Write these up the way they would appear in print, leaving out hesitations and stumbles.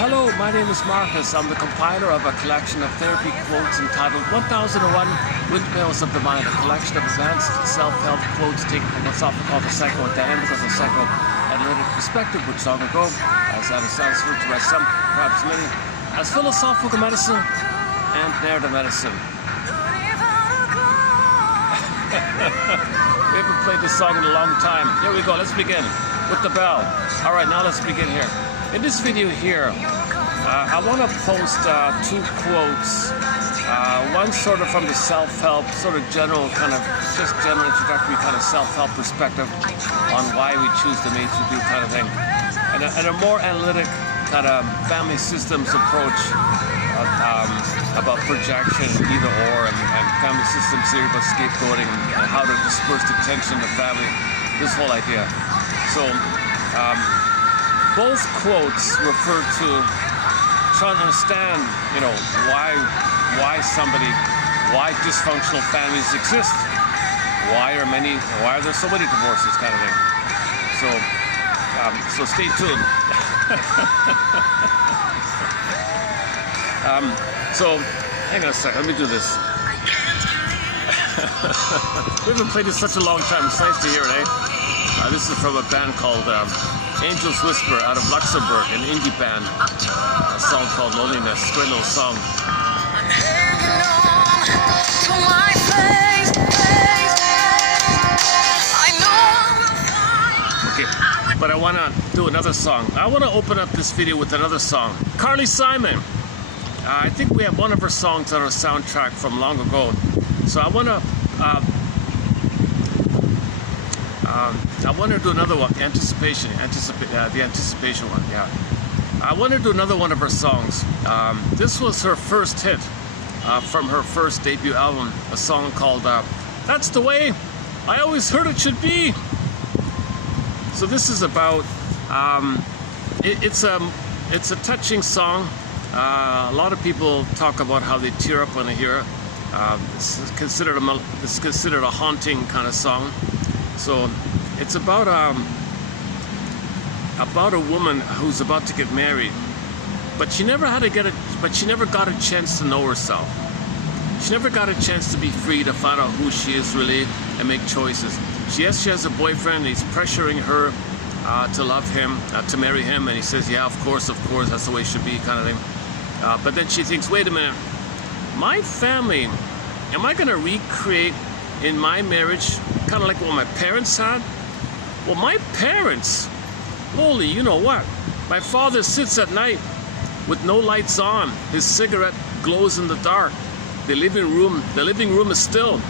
Hello, my name is Marcus. I'm the compiler of a collection of therapy quotes entitled 1001 Windmills of the Mind, a collection of advanced self-help quotes taken from what's often called the psychoanalytic or the psychoanalytic perspective, which long ago, as I was transferred to by some, perhaps many, as philosophical medicine and narrative medicine. We haven't played this song in a long time. Here we go, let's begin with the bell. All right, now let's begin here. In this video here, I want to post two quotes. One sort of from the self-help, sort of general kind of, just general introductory kind of self-help perspective on why we choose the nature to do kind of thing. And a more analytic kind of family systems approach about projection, either or, and family systems theory about scapegoating and how to disperse the tension in the family, this whole idea. So, both quotes refer to trying to understand, why dysfunctional families exist. Why are there so many divorces, kind of thing. So stay tuned. So hang on a second, let me do this. We haven't played this such a long time. It's nice to hear it, eh? This is from a band called Angel's Whisper out of Luxembourg, an indie band, a song called Loneliness, great little song. Okay, but I want to do another song. I want to open up this video with another song. Carly Simon. I think we have one of her songs on our soundtrack from long ago. So I want to do another one, the anticipation one, yeah. I want to do another one of her songs. This was her first hit from her first debut album, a song called That's the Way I Always Heard It Should Be. So this is about, it's a touching song. A lot of people talk about how they tear up when they hear it. It's considered a haunting kind of song. So it's about a woman who's about to get married, but she never got a chance to know herself. She never got a chance to be free to find out who she is really and make choices. She has a boyfriend. He's pressuring her to love him, to marry him, and he says, "Yeah, of course, that's the way it should be," kind of thing. But then she thinks, "Wait a minute, my family, am I going to recreate in my marriage kind of like what my parents had? Well, my parents, holy, you know what? My father sits at night with no lights on. His cigarette glows in the dark. The living room is still.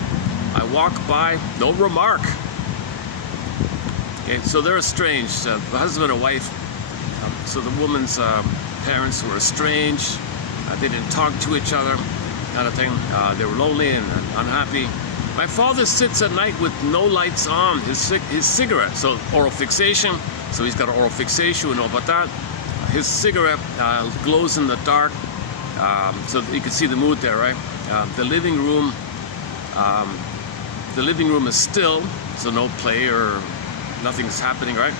I walk by, no remark." Okay, so they're estranged, the husband and wife. So the woman's parents were estranged. They didn't talk to each other, kind of thing. They were lonely and unhappy. My father sits at night with no lights on, his cigarette, so oral fixation, so he's got an oral fixation, we know about that. His cigarette glows in the dark, so you can see the mood there, right? The living room is still, so no play or nothing's happening, right?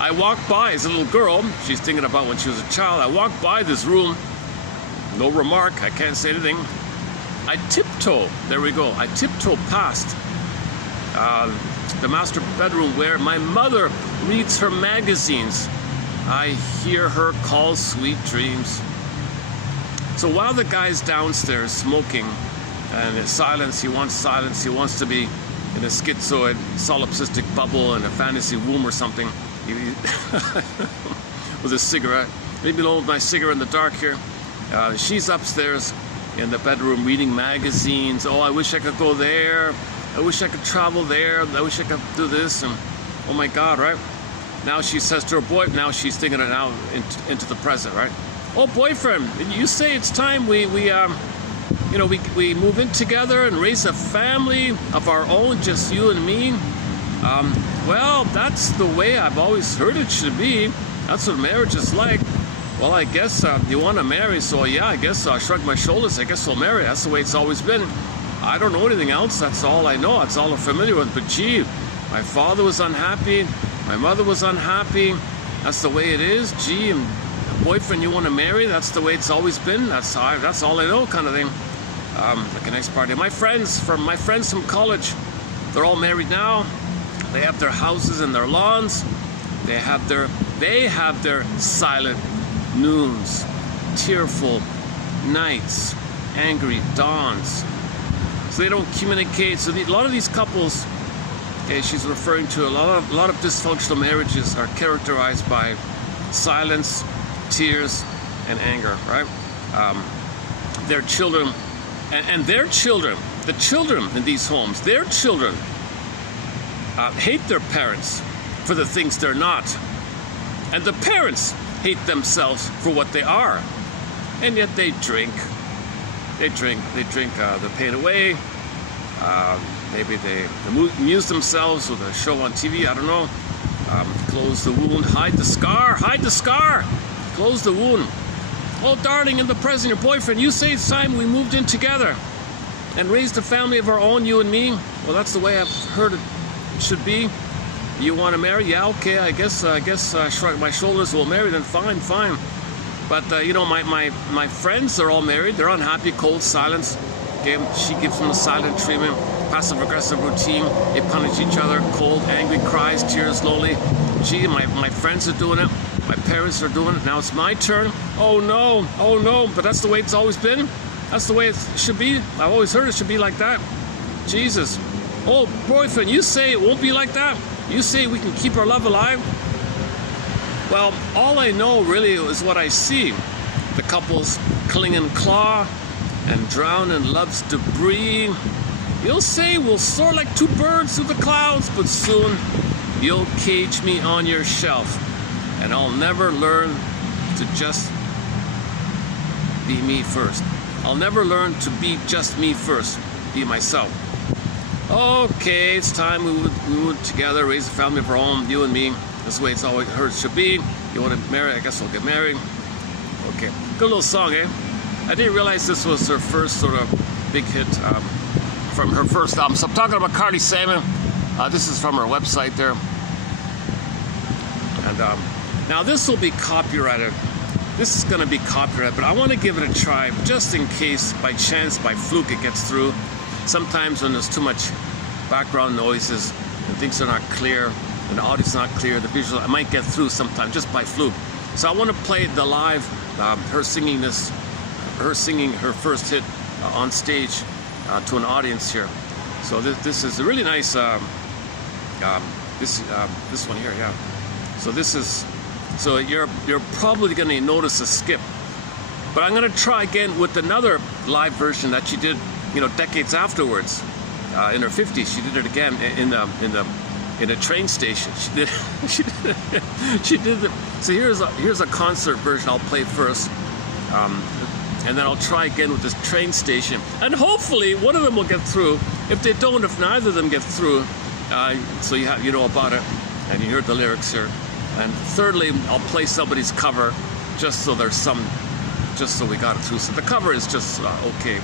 I walk by as a little girl, she's thinking about when she was a child, I walk by this room, no remark, I can't say anything. I tiptoe, there we go, I tiptoe past the master bedroom where my mother reads her magazines. I hear her call sweet dreams. So while the guy's downstairs smoking and in silence, he wants to be in a schizoid, solipsistic bubble in a fantasy womb or something, with a cigarette. Leave me alone with my cigarette in the dark here. She's upstairs in the bedroom reading magazines. Oh, I wish I could go there. I wish I could travel there. I wish I could do this. And oh my God, right? Now she says to her boy, now she's thinking it now into the present, right? Oh, boyfriend, you say it's time we move in together and raise a family of our own, just you and me. Well, that's the way I've always heard it should be. That's what marriage is like. Well, I guess you want to marry, so yeah, I guess I'll shrug my shoulders. I guess I'll marry. That's the way it's always been. I don't know anything else. That's all I know. That's all I'm familiar with. But gee, my father was unhappy. My mother was unhappy. That's the way it is. Gee, boyfriend you want to marry. That's the way it's always been. That's all I know, kind of thing. Like a nice party. My friends from college, they're all married now. They have their houses and their lawns. They have their silent noons, tearful nights, angry dawns. So they don't communicate. So a lot of these couples, she's referring to a lot of dysfunctional marriages are characterized by silence, tears, and anger. Right? Their children, and their children, the children in these homes, their children hate their parents for the things they're not, and the parents hate themselves for what they are, and yet they drink the pain away. Maybe they amuse themselves with a show on TV, I don't know. Close the wound, hide the scar, close the wound. Oh darling, in the present, your boyfriend, you say it's time we moved in together and raised a family of our own, you and me. Well, that's the way I've heard it should be. You want to marry? Yeah, okay, I guess shrug my shoulders, we'll marry, then fine. But you know, my friends are all married, they're unhappy, cold silence. Okay, she gives them the silent treatment, passive aggressive routine, they punish each other, cold, angry cries, tears slowly. Gee, my friends are doing it, my parents are doing it, now it's my turn. Oh no, but that's the way it's always been. That's the way it should be. I've always heard it should be like that. Jesus. Oh, boyfriend, you say it won't be like that? You say we can keep our love alive? Well, all I know really is what I see. The couples cling and claw and drown in love's debris. You'll say we'll soar like two birds through the clouds, but soon you'll cage me on your shelf, and I'll never learn to just be me first. I'll never learn to be just me first, be myself. Okay, it's time we would together, raise a family of our own, you and me. That's the way it's always heard it should be. You want to marry? I guess we'll get married. Okay, good little song, eh? I didn't realize this was her first sort of big hit from her first album. So I'm talking about Carly Simon. This is from her website there. And now this will be copyrighted. This is going to be copyrighted, but I want to give it a try just in case, by chance, by fluke, it gets through. Sometimes when there's too much background noises and things are not clear and the audio's not clear, the visual, I might get through sometimes just by fluke. So I want to play the live, her singing her first hit on stage to an audience here. So this is a really nice, this one here, yeah. So you're probably going to notice a skip, but I'm going to try again with another live version that she did, you know, decades afterwards. In her 50s, she did it again in a train station. She did it. So here's a concert version I'll play first, and then I'll try again with this train station, and hopefully one of them will get through. If they don't, if neither of them get through, so you know about it, and you heard the lyrics here. And thirdly, I'll play somebody's cover, just so there's some, just so we got it through. So the cover is just okay,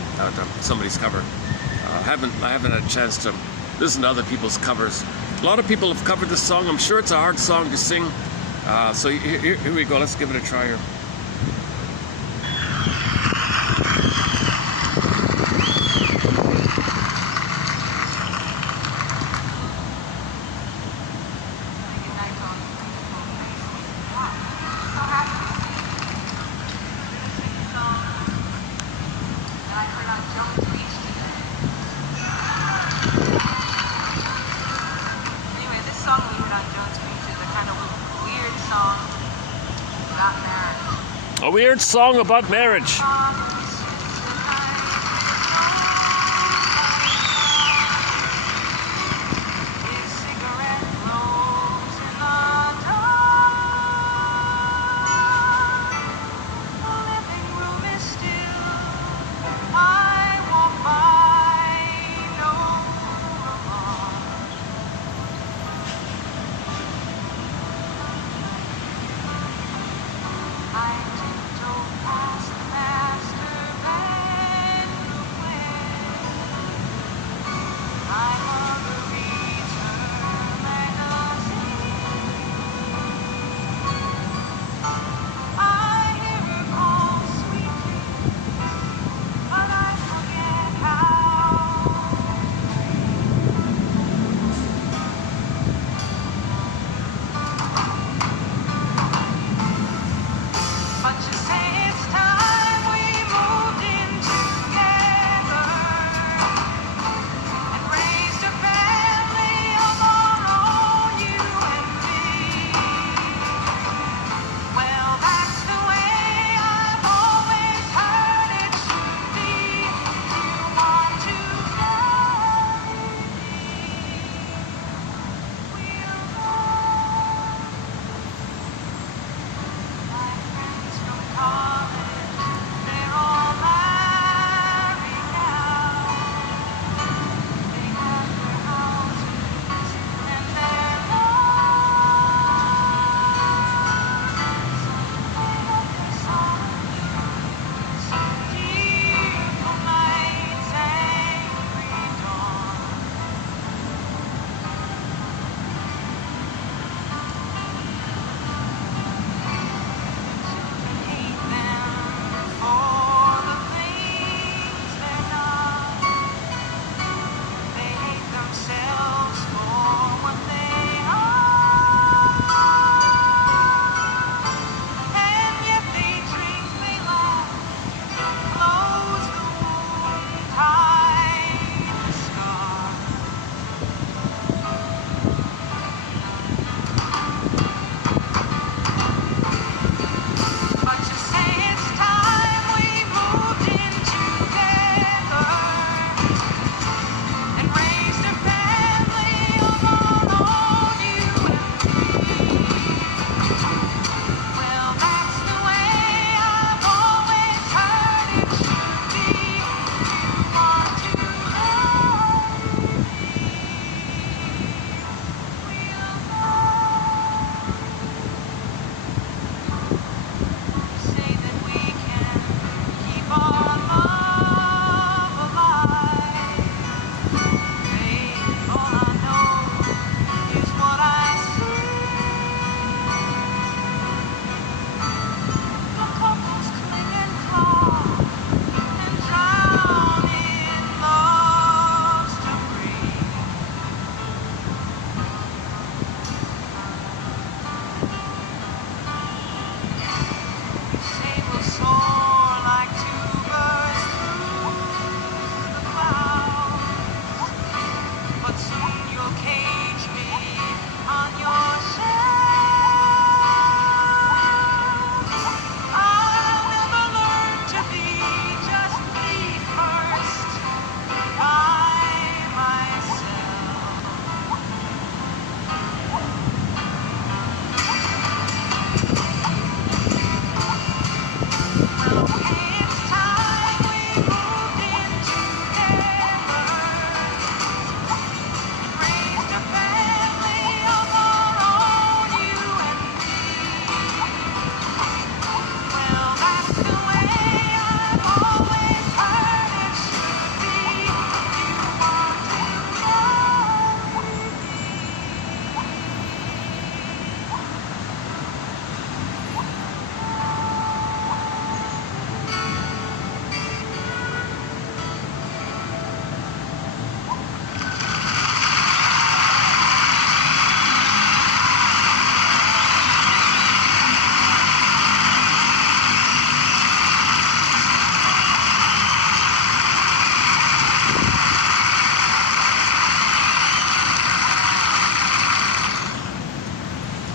somebody's cover. I haven't had a chance to listen to other people's covers. A lot of people have covered this song. I'm sure it's a hard song to sing. So here we go. Let's give it a try here. A weird song about marriage. I tiptoe past the master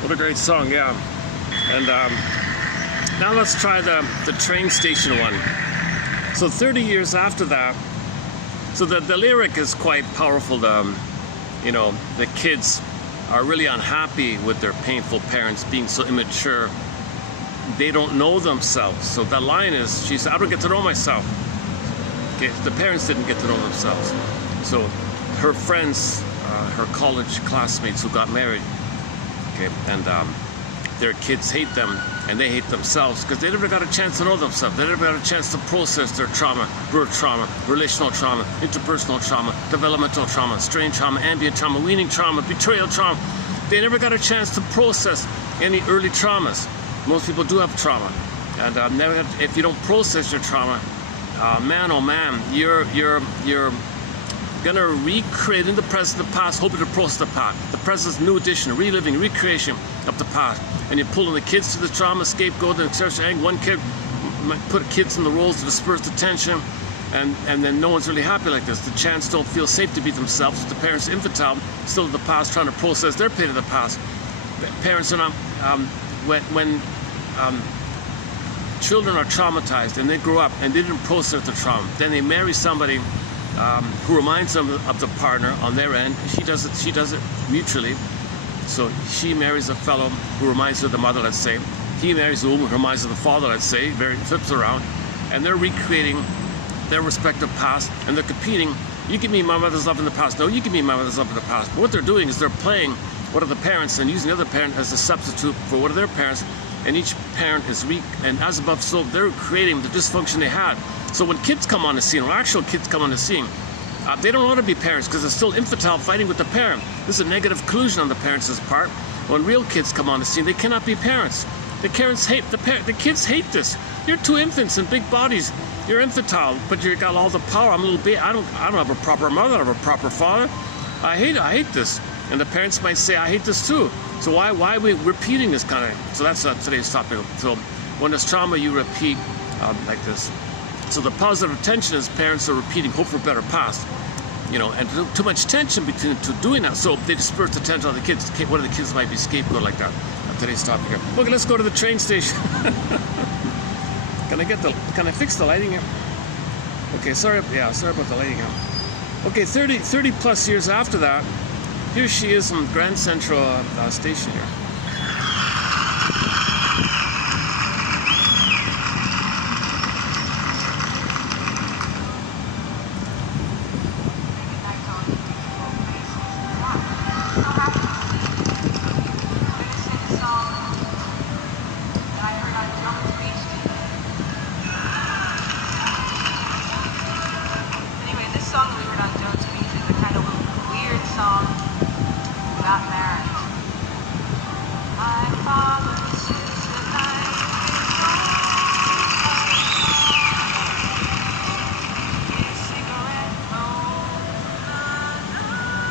What a great song, yeah. And now let's try the train station one. So 30 years after that, so the lyric is quite powerful. You know, the kids are really unhappy with their painful parents being so immature. They don't know themselves. So that line is, she said, I don't get to know myself. Okay, the parents didn't get to know themselves. So her friends, her college classmates who got married, okay, and their kids hate them and they hate themselves because they never got a chance to know themselves. They never got a chance to process their trauma, birth trauma, relational trauma, interpersonal trauma, developmental trauma, strain trauma, ambient trauma, weaning trauma, betrayal trauma. They never got a chance to process any early traumas. Most people do have trauma, and if you don't process your trauma, man, oh man, you're gonna recreate in the present the past, hoping to process the past. The present's new edition, reliving, recreation of the past. And you're pulling the kids to the trauma, scapegoat, and exertion anger. One kid might put kids in the roles to disperse the tension, and then no one's really happy like this. The chants don't feel safe to be themselves. The parents are infantile, still in the past, trying to process their pain of the past. Parents are not, when children are traumatized and they grow up and they didn't process the trauma, then they marry somebody who reminds them of the partner on their end. She does it mutually. So she marries a fellow who reminds her of the mother, let's say. He marries a woman who reminds her of the father, let's say. Very flips around, and they're recreating their respective past, and they're competing. You give me my mother's love in the past. No, you give me my mother's love in the past. But what they're doing is they're playing one of the parents and using the other parent as a substitute for one of their parents. And each parent is and as above, so they're creating the dysfunction they had. So when kids come on the scene, or actual kids come on the scene, they don't want to be parents because they're still infantile fighting with the parent. This is a negative collusion on the parents' part. When real kids come on the scene, they cannot be parents. The parents hate the kids hate this. You're two infants in big bodies. You're infantile, but you got all the power. I'm a little baby. I don't have a proper mother. I don't have a proper father. I hate this. And the parents might say, I hate this too. So why are we repeating this kind of thing? So that's today's topic. So when there's trauma, you repeat like this. So the positive tension is parents are repeating, hope for a better past. And too much tension between the two doing that. So they disperse the tension on the kids. One of the kids might be scapegoat like that. Today's topic here. Okay, let's go to the train station. Can I fix the lighting here? Okay, sorry about the lighting here. Okay, 30 plus years after that, here she is in Grand Central Station here.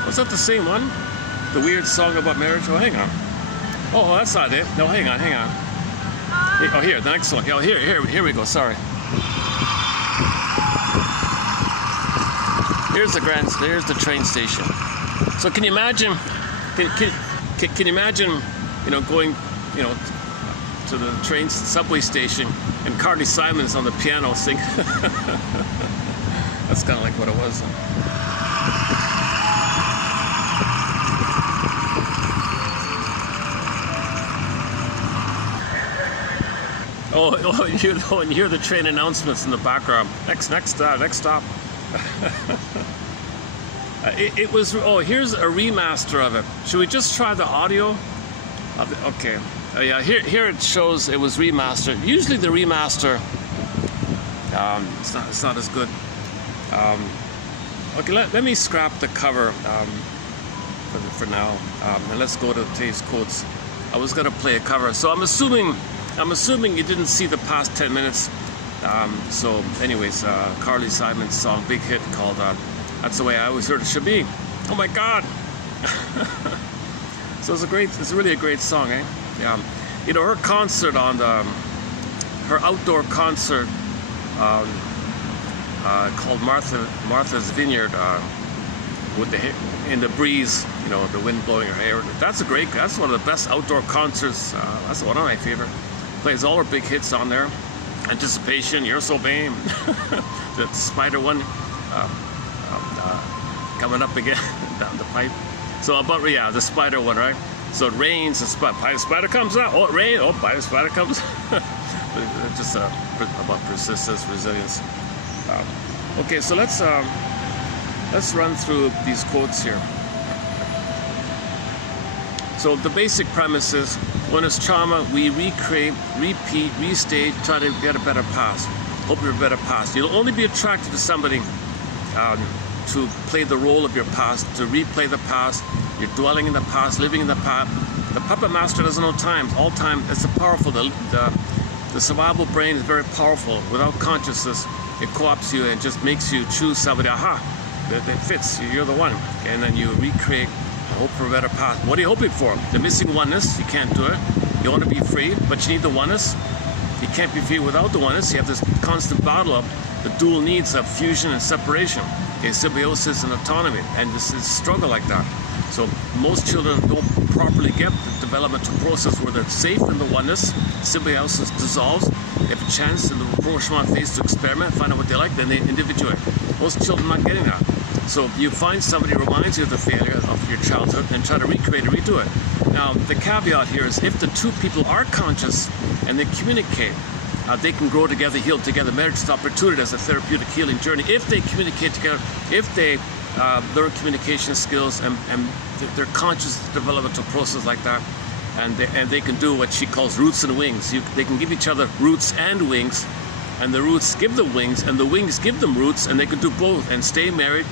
Was that the same one? The weird song about marriage? Oh, hang on. Oh, that's not it. No, hang on. Oh, here, the next one. Oh, here we go. Sorry. Here's the train station. So can you imagine? Can you imagine? Going, to the subway station, and Carly Simon's on the piano singing. That's kind of like what it was. Oh, and you hear the train announcements in the background. Next stop. It was. Oh, here's a remaster of it. Should we just try the audio? Okay. Yeah. Here it shows it was remastered. Usually the remaster, it's not as good. Okay. Let me scrap the cover for now, and let's go to today's quotes. I was gonna play a cover, so I'm assuming you didn't see the past 10 minutes. So anyways, Carly Simon's song, big hit, called That's the Way I Always Heard It Should Be. Oh my God. So it's really a great song, eh? Yeah. Her concert her outdoor concert called Martha's Vineyard, with in the breeze, the wind blowing her hair. That's one of the best outdoor concerts. That's one of my favorite. Plays all her big hits on there. Anticipation, You're So Vain, the Spider one coming up again down the pipe. So the Spider one, right? So it rains, the spider comes out. Oh, it rains. Oh, the spider comes. Just about persistence, resilience. Okay, so let's run through these quotes here. So the basic premise is, when it's trauma, we recreate, repeat, restate, try to get a better past. Hope for a better past. You'll only be attracted to somebody to play the role of your past, to replay the past. You're dwelling in the past, living in the past. The puppet master doesn't know time. All time, it's powerful. The survival brain is very powerful. Without consciousness, it co-opts you and just makes you choose somebody. Aha! It fits. You're the one. Okay? And then you recreate, hope for a better path. What are you hoping for? The missing oneness. You can't do it. You want to be free, but you need the oneness. You can't be free without the oneness. You have this constant battle of the dual needs of fusion and separation. Okay, symbiosis and autonomy, and this is a struggle like that. So most children don't properly get the developmental process where they're safe in the oneness, symbiosis dissolves, they have a chance in the rapprochement phase to experiment, find out what they like, then they individuate. Most children are not getting that. So you find somebody who reminds you of the failure of your childhood and try to recreate and redo it. Now the caveat here is if the two people are conscious and they communicate, they can grow together, heal together. Marriage is an opportunity as a therapeutic healing journey. If they communicate together, if they learn communication skills and they're conscious of the developmental process like that, and they can do what she calls roots and wings. They can give each other roots and wings, and the roots give them wings, and the wings give them roots, and they can do both and stay married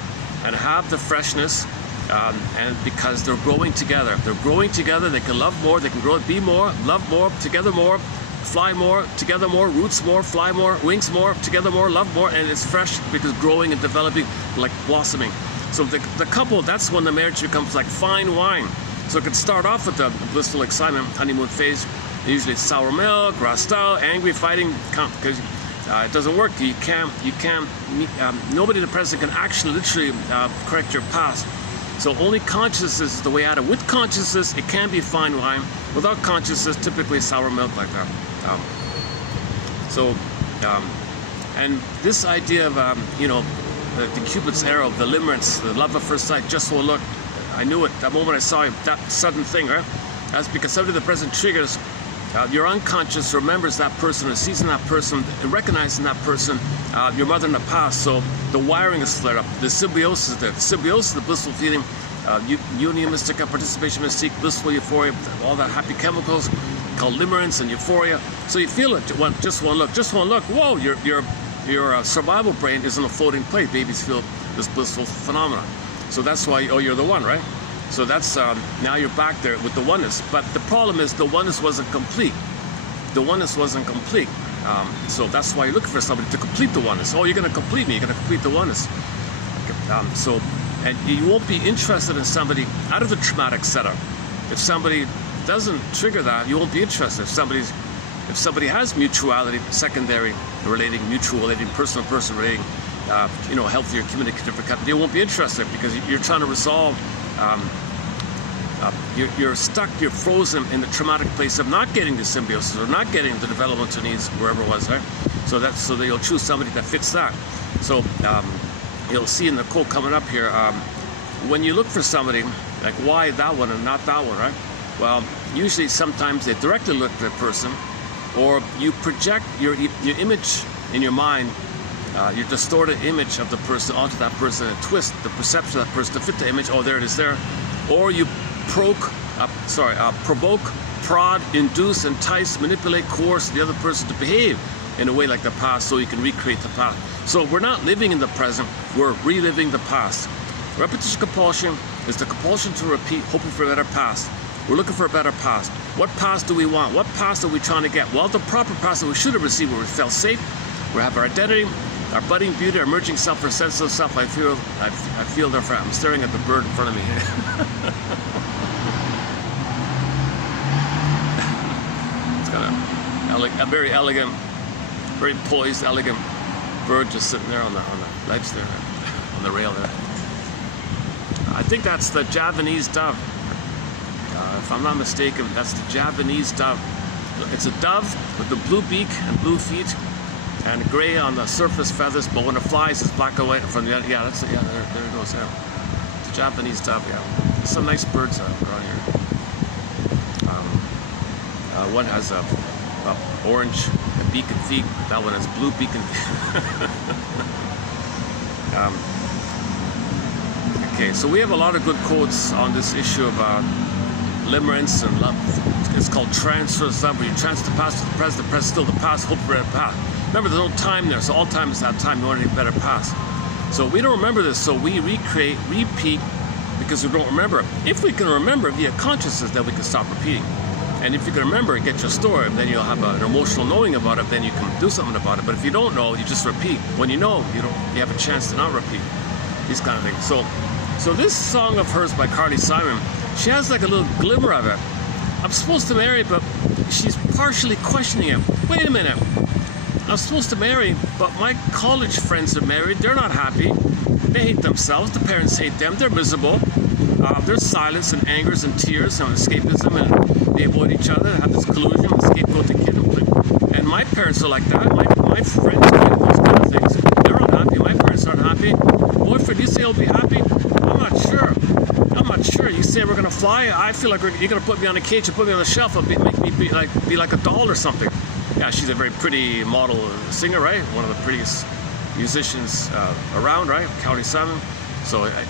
and have the freshness, and because they're growing together. They're growing together, they can love more, they can grow, be more, love more, together more, fly more, together more, roots more, fly more, wings more, together more, love more, and it's fresh because growing and developing, like blossoming. So the couple, that's when the marriage becomes like fine wine. So it can start off with the blissful excitement, honeymoon phase. Usually it's sour milk, raw style, angry, fighting, because it doesn't work. You can't, nobody in the present can actually literally correct your past. So only consciousness is the way out of it. With consciousness, it can be fine wine. Without consciousness, typically sour milk like that. And this idea of, the Cupid's arrow, the limerence, the love at first sight, just one look, I knew it, that moment I saw it, that sudden thing, right? That's because something in the present triggers, your unconscious remembers that person, or sees in that person, recognizes in that person your mother in the past, so the wiring is flared up, the symbiosis is there. The symbiosis, the blissful feeling, union mystica, participation mystique, blissful euphoria, all that happy chemicals called limerence and euphoria. So you feel it, just one look, whoa, your survival brain is in a floating plate. Babies feel this blissful phenomenon. So that's why, you're the one, right? So that's, now you're back there with the oneness. But the problem is the oneness wasn't complete. The oneness wasn't complete. So that's why you're looking for somebody to complete the oneness. Oh, you're going to complete me. You're going to complete the oneness. And you won't be interested in somebody out of the traumatic setup. If somebody doesn't trigger that, you won't be interested. If somebody has mutuality, secondary relating, mutual relating, person-to-person relating, healthier communicative, they won't be interested because you're trying to resolve. You're stuck, you're frozen in the traumatic place of not getting the symbiosis or not getting the developmental needs wherever it was, right? So that you'll choose somebody that fits that. So you'll see in the quote coming up here, when you look for somebody, like why that one and not that one, right? Well, usually sometimes they directly look at the person, or you project your image in your mind, your distorted image of the person onto that person and twist the perception of that person to fit the image. Oh, there it is there. Or you provoke, prod, induce, entice, manipulate, coerce the other person to behave in a way like the past so you can recreate the past. So we're not living in the present, we're reliving the past. Repetition compulsion is the compulsion to repeat, hoping for a better past. We're looking for a better past. What past do we want? What past are we trying to get? Well, the proper past that we should have received where we felt safe, we have our identity, our budding beauty, our emerging self, our sense of self. I feel their friend. I'm staring at the bird in front of me. It's got a very elegant, very poised, elegant bird just sitting there on the ledge there, on the rail there. I think that's the Javanese dove. If I'm not mistaken, that's the Javanese dove. It's a dove with the blue beak and blue feet and gray on the surface feathers, but when it flies, it's black and white from the end. Yeah, that's it. Yeah, there it goes. Yeah, it's a Japanese dove. Yeah, there's some nice birds around here. One has a orange beak and feet. That one has blue beak and feet. Okay, so we have a lot of good quotes on this issue of limerence and love. It's called transfer stuff, where you transfer the past to the present still the past, hope for a better past. Remember, there's no time there, so all time is that time. You want a better past. So we don't remember this, so we recreate, repeat, because we don't remember. If we can remember via consciousness, then we can stop repeating. And if you can remember and get your story, then you'll have an emotional knowing about it, then you can do something about it. But if you don't know, you just repeat. When you know, you have a chance to not repeat. these kind of things. So this song of hers by Carly Simon, she has like a little glimmer of it. I'm supposed to marry, but she's partially questioning it. Wait a minute. I'm supposed to marry, but my college friends are married. They're not happy. They hate themselves. The parents hate them. They're miserable. There's silence and angers and tears and escapism, and they avoid each other and have this collusion and scapegoat the kid. And my parents are like that. My friends do those kind of things. They're unhappy. My parents aren't happy. Boyfriend, you say he'll be happy? I'm not sure. I'm not sure. You say we're gonna fly? I feel like you're gonna put me on a cage and put me on the shelf and make me be like a doll or something. Yeah, she's a very pretty model singer, right? One of the prettiest musicians around, right? Carly Simon. So I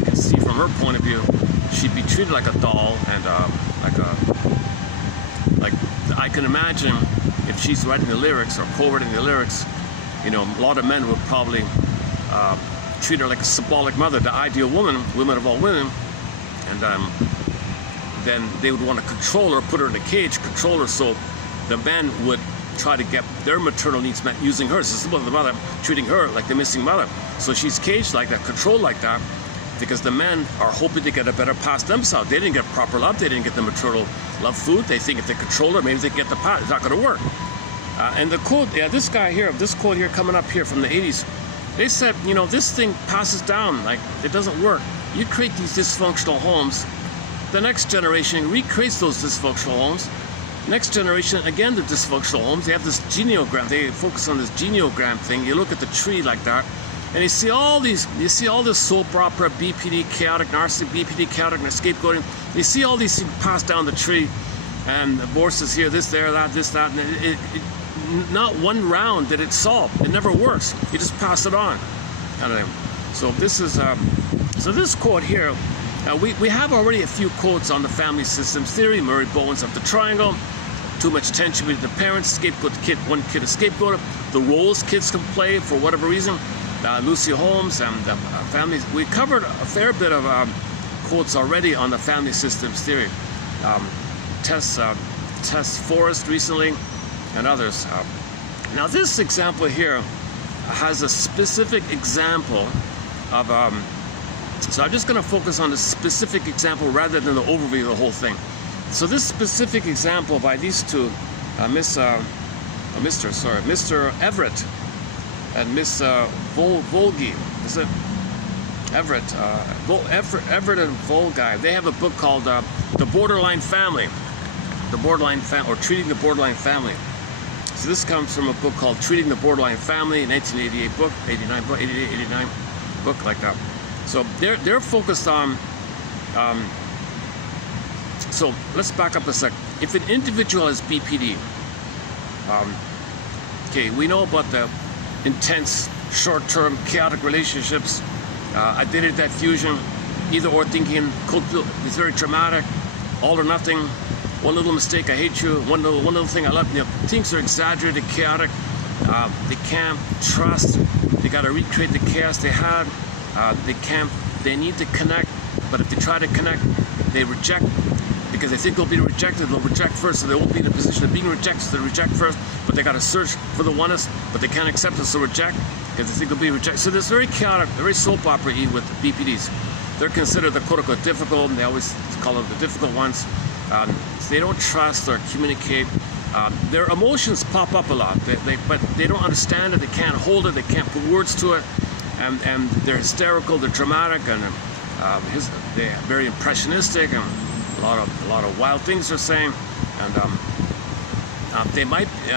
can see from her point of view, she'd be treated like a doll, and like I can imagine if she's writing the lyrics or co-writing the lyrics, you know, a lot of men would probably treat her like a symbolic mother, the ideal woman of all women, and then they would want to control her, put her in a cage, control her, so the men would try to get their maternal needs met using her. This is the mother treating her like the missing mother. So she's caged like that, controlled like that, because the men are hoping to get a better past themselves. They didn't get proper love. They didn't get the maternal love food. They think if they control her, maybe they can get the past. It's not going to work. And the quote, this quote here coming up here from the 80s, they said, you know, this thing passes down, like it doesn't work. You create these dysfunctional homes, the next generation recreates those dysfunctional homes. Next generation, again, the dysfunctional homes. They have this genealogram. They focus on this genealogram thing. You look at the tree like that, and you see all this soap opera, BPD, chaotic, narcissistic, BPD, chaotic, and scapegoating. You see all these things passed down the tree, and divorces here, this, there, that, this, that, and not one round did it solve. It never works. You just pass it on. So this is, so this quote here, we have already a few quotes on the family systems theory. Murray Bowen's of the triangle. Too much attention with the parents, scapegoat the kid, one kid is scapegoated. The roles kids can play for whatever reason. Lucy Holmes and families. We covered a fair bit of quotes already on the family systems theory. Tess Forrest recently, and others. Now this example here has a specific example of. So I'm just going to focus on the specific example rather than the overview of the whole thing. So this specific example by these two, Mr. Everett and Miss Volgi, is it Everett? Everett and Volgi. They have a book called The Borderline Family, or Treating the Borderline Family. So this comes from a book called Treating the Borderline Family, 1988 book, 89 book like that. So they're focused on. So let's back up a sec. If an individual has BPD, okay, we know about the intense, short-term, chaotic relationships, identity diffusion, either or thinking, it's very dramatic, all or nothing, one little mistake, I hate you, one little thing, I love you. Things are exaggerated, chaotic. They can't trust. They got to recreate the chaos they had. They need to connect, but if they try to connect, they reject, because they think they'll be rejected. They'll reject first, so they won't be in a position of being rejected, so they reject first, but they got to search for the oneness, but they can't accept it, so reject, because they think they'll be rejected. So there's very chaotic, very soap opera-y with BPDs. They're considered the quote-unquote difficult, and they always call them the difficult ones. So they don't trust or communicate. Their emotions pop up a lot, but they don't understand it, they can't hold it, they can't put words to it, and they're hysterical, they're dramatic, and they're very impressionistic, and a lot of wild things they're saying, and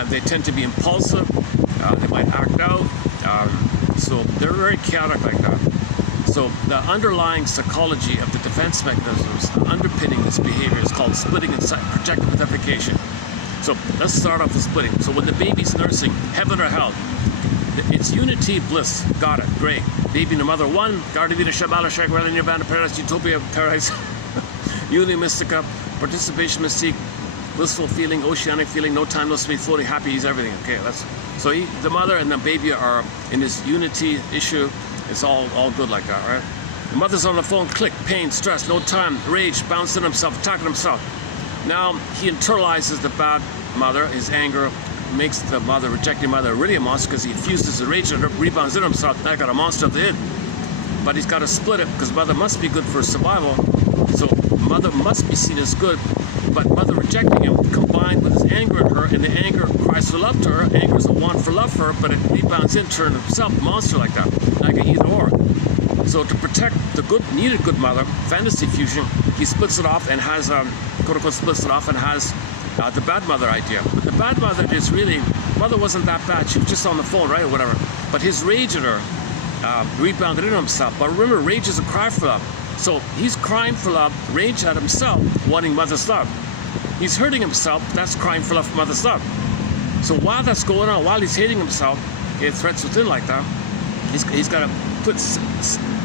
they tend to be impulsive, they might act out, so they're very chaotic like that. So the underlying psychology of the defense mechanisms underpinning this behavior is called splitting and projective identification. So let's start off with splitting. So when the baby's nursing, heaven or hell, it's unity, bliss. Got it, great. Baby and the mother one, Garda Vida, Shabala, Shag, Rally, Nirvana, Paradise, Utopia, Paradise, Unity, Mystica, Participation, Mystique, blissful feeling, oceanic feeling, no time, no space, floating, happy, he's everything. Okay, so the mother and the baby are in this unity issue. It's all good like that, right? The mother's on the phone, click, pain, stress, no time, rage, bouncing himself, attacking himself. Now he internalizes the bad mother, his anger, makes the mother, rejecting mother, really a monster because he fuses the rage and rebounds in himself. Now got a monster of the id. but he's got to split it because mother must be good for survival. So mother must be seen as good, but mother rejecting him combined with his anger at her, and the anger cries for love to her. Anger is a want for love for her, but it rebounds in turn himself, a monster like that, like an either or. So to protect the good, needed good mother, fantasy fusion, he splits it off and has, quote unquote, splits it off and has the bad mother idea. But the bad mother is really, mother wasn't that bad. She was just on the phone, right, or whatever. But his rage at her rebounded into himself. But remember, rage is a cry for love. So he's crying for love, rage at himself, wanting mother's love. He's hurting himself, that's crying for love for mother's love. So while that's going on, while he's hating himself, it threats within like that, he's got to put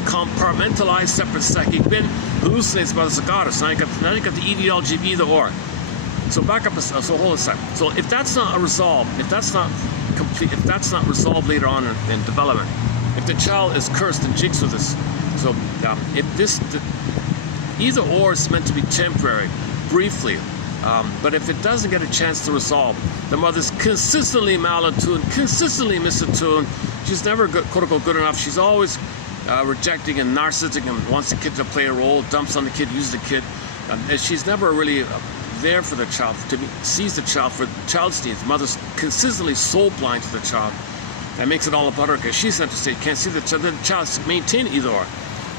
compartmentalized separate psychic bin, hallucinates mother's a goddess. Now you got the etiology of either or. So back up, so hold a sec. So if that's not a resolve, if that's not complete, if that's not resolved later on in development, if the child is cursed and jinxed with this, so if this, either or is meant to be temporary, briefly, but if it doesn't get a chance to resolve, the mother's consistently malattuned, consistently misattuned, she's never good, quote unquote, good enough, she's always rejecting and narcissistic and wants the kid to play a role, dumps on the kid, uses the kid, and she's never really there for the child, sees the child for the child's needs. The mother's consistently soul blind to the child. That makes it all about her because she's sent to say, can't see the child's maintain either or.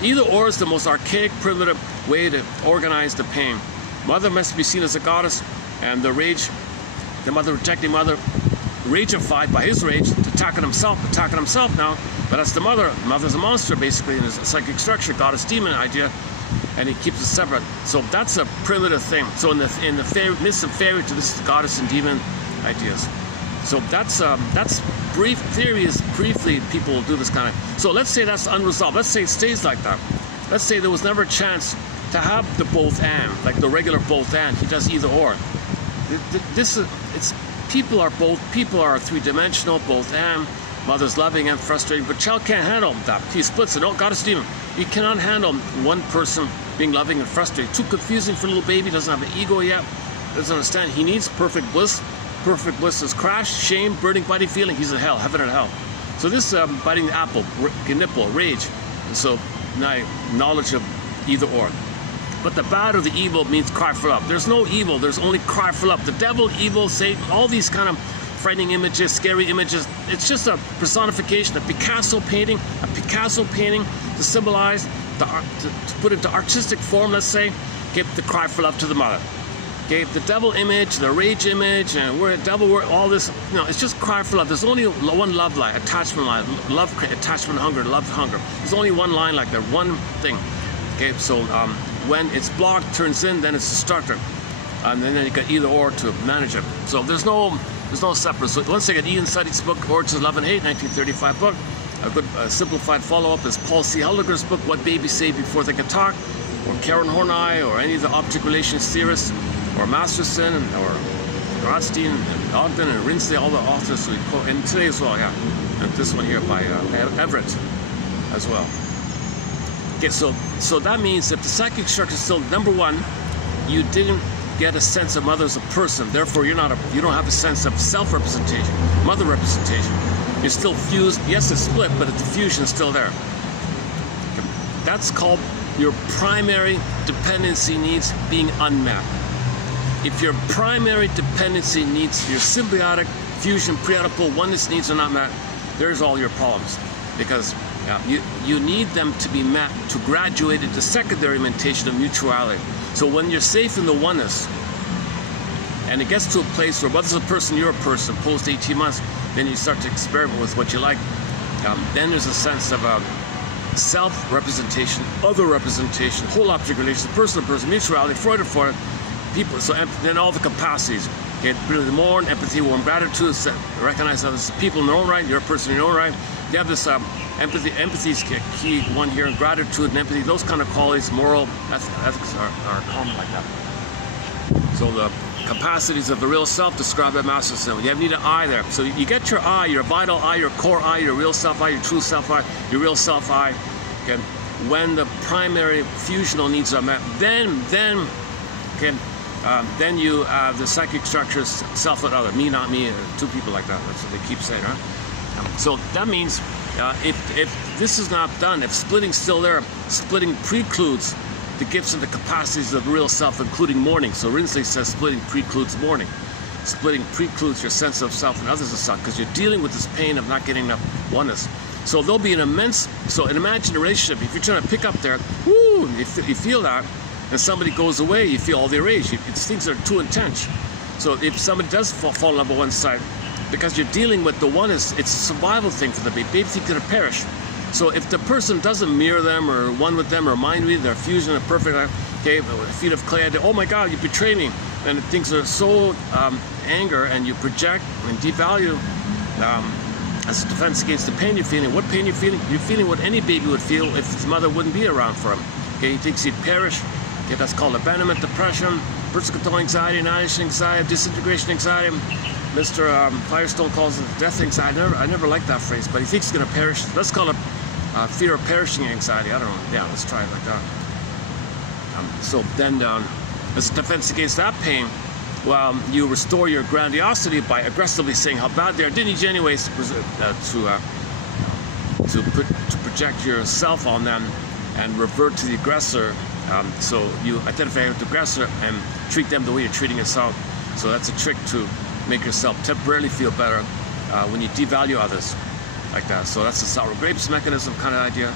Either or is the most archaic, primitive way to organize the pain. Mother must be seen as a goddess, and the rage, the mother rejecting mother, ragified by his rage, attacking himself now, but that's the mother. The mother's a monster basically in his psychic structure, goddess demon idea, and he keeps it separate. So that's a primitive thing. So in the myths of fairy to this is goddess and demon ideas. So that's brief theory is briefly people will do this kind of. So let's say that's unresolved. Let's say it stays like that. Let's say there was never a chance to have the both and, like the regular both and. He does either or. People are three-dimensional, both and. Mother's loving and frustrating, but child can't handle that. He splits it. Oh, goddess demon. He cannot handle one person being loving and frustrating. Too confusing for a little baby. Doesn't have an ego yet. Doesn't understand. He needs perfect bliss. Perfect bliss is crash, shame, burning, biting feeling. He's in hell, heaven and hell. So this biting the apple, nipple, rage. And so now knowledge of either or. But the bad or the evil means cry for love. There's no evil. There's only cry for love. The devil, evil, Satan, all these kind of frightening images, scary images. It's just a personification, a Picasso painting to symbolize, to put into artistic form, let's say, give the cry for love to the mother. Okay, the devil image, the rage image, and we're devil, all this, it's just cry for love. There's only one love line, attachment line, love, attachment, hunger, love, hunger. There's only one line like that, one thing. Okay, so when it's blocked, turns in, then it's destructive. And then you got either or to manage it. So there's no separate. So once again, Ian Suddy's book, Origins of Love and Hate, 1935 book. A good simplified follow-up is Paul C. Helliger's book, What Babies Say Before They Can Talk, or Karen Horney, or any of the object relations theorists, or Masterson, or Grotstein, and Ogden, and Rinsley, all the authors we quote, and today as well, yeah. And this one here by Everett as well. Okay, so that means if the psychic structure is still, number one, you didn't get a sense of mother as a person, therefore you don't have a sense of self-representation, mother representation. You're still fused, yes it's split, but the fusion is still there. That's called your primary dependency needs being unmet. If your primary dependency needs, your symbiotic, fusion, pre-oedipal, oneness needs are not met, there's all your problems. Because you need them to be met to graduate into secondary mentation of mutuality. So when you're safe in the oneness, and it gets to a place where mother's a person, you're a person, post 18 months, then you start to experiment with what you like. Then there's a sense of self-representation, other representation, whole object relation, person to person, mutuality, Freud, people. So then all the capacities, okay, really mourn, empathy, warm gratitude, recognize others, people in their own right, you're a person in your own right. You have this empathy is key one here, and gratitude and empathy, those kind of qualities, moral, ethics are common like that. So the capacities of the real self described by Masterson. You need an I there. So you get your I, your vital I, your core I, your real self I, your true self I, your real self I. Okay. When the primary fusional needs are met, then you the psychic structures self and other, me, not me, two people like that. That's what they keep saying, right? So that means If this is not done, if splitting's still there, splitting precludes the gifts and the capacities of the real self, including mourning. So Rinsley says splitting precludes mourning. Splitting precludes your sense of self and others of self, because you're dealing with this pain of not getting enough oneness. So there'll be an immense, so an imagined relationship, if you're trying to pick up there, woo, you feel that, and somebody goes away, you feel all the rage. Things are too intense. So if somebody does fall in love with one side, because you're dealing with the oneness, it's a survival thing for the baby. Baby think gonna perish. So if the person doesn't mirror them or one with them or mind read, they're fusion of perfect, okay, feet of clay, oh my God, you betrayed me. And things are so anger, and you project and devalue as a defense against the pain you're feeling. What pain you're feeling? You're feeling what any baby would feel if his mother wouldn't be around for him. Okay, he thinks he'd perish. Okay, that's called abandonment, depression, persecutory anxiety, annihilation anxiety, disintegration anxiety. Mr. Firestone calls it death anxiety. I never liked that phrase, but he thinks he's going to perish. Let's call it fear of perishing anxiety. I don't know. Yeah, let's try it like that. So then, as a defense against that pain, well, you restore your grandiosity by aggressively saying how bad they are. Didn't you anyways to project yourself on them and revert to the aggressor. So you identify with the aggressor and treat them the way you're treating yourself. So that's a trick to make yourself temporarily feel better when you devalue others like that. So that's the sour grapes mechanism kind of idea,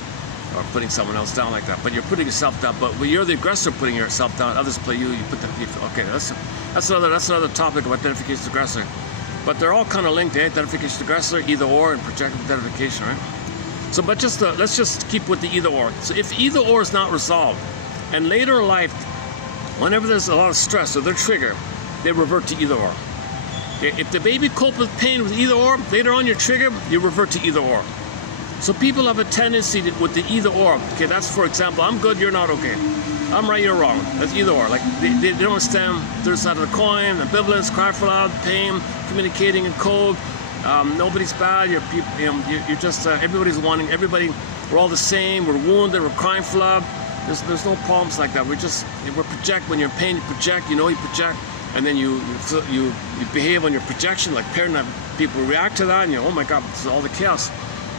or putting someone else down like that. But you're putting yourself down. But when you're the aggressor putting yourself down, others play you. You put them. Okay, that's another topic of identification of aggressor. But they're all kind of linked. Identification of aggressor, either or, and projective identification, right? So, but just let's just keep with the either or. So if either or is not resolved, and later in life, whenever there's a lot of stress or their trigger, they revert to either or. If the baby copes with pain with either or, later on your trigger, you revert to either or. So people have a tendency with the either or. Okay, that's, for example, I'm good, you're not okay. I'm right, you're wrong. That's either or. Like they don't understand third side of the coin, ambivalence, cry for loud, pain, communicating in code. Nobody's bad. You're just everybody's wanting. Everybody. We're all the same. We're wounded. We're crying for love. There's no problems like that. We're project. When you're in pain, you project. You project, and then you behave on your projection like parent. People react to that, and oh my God, this is all the chaos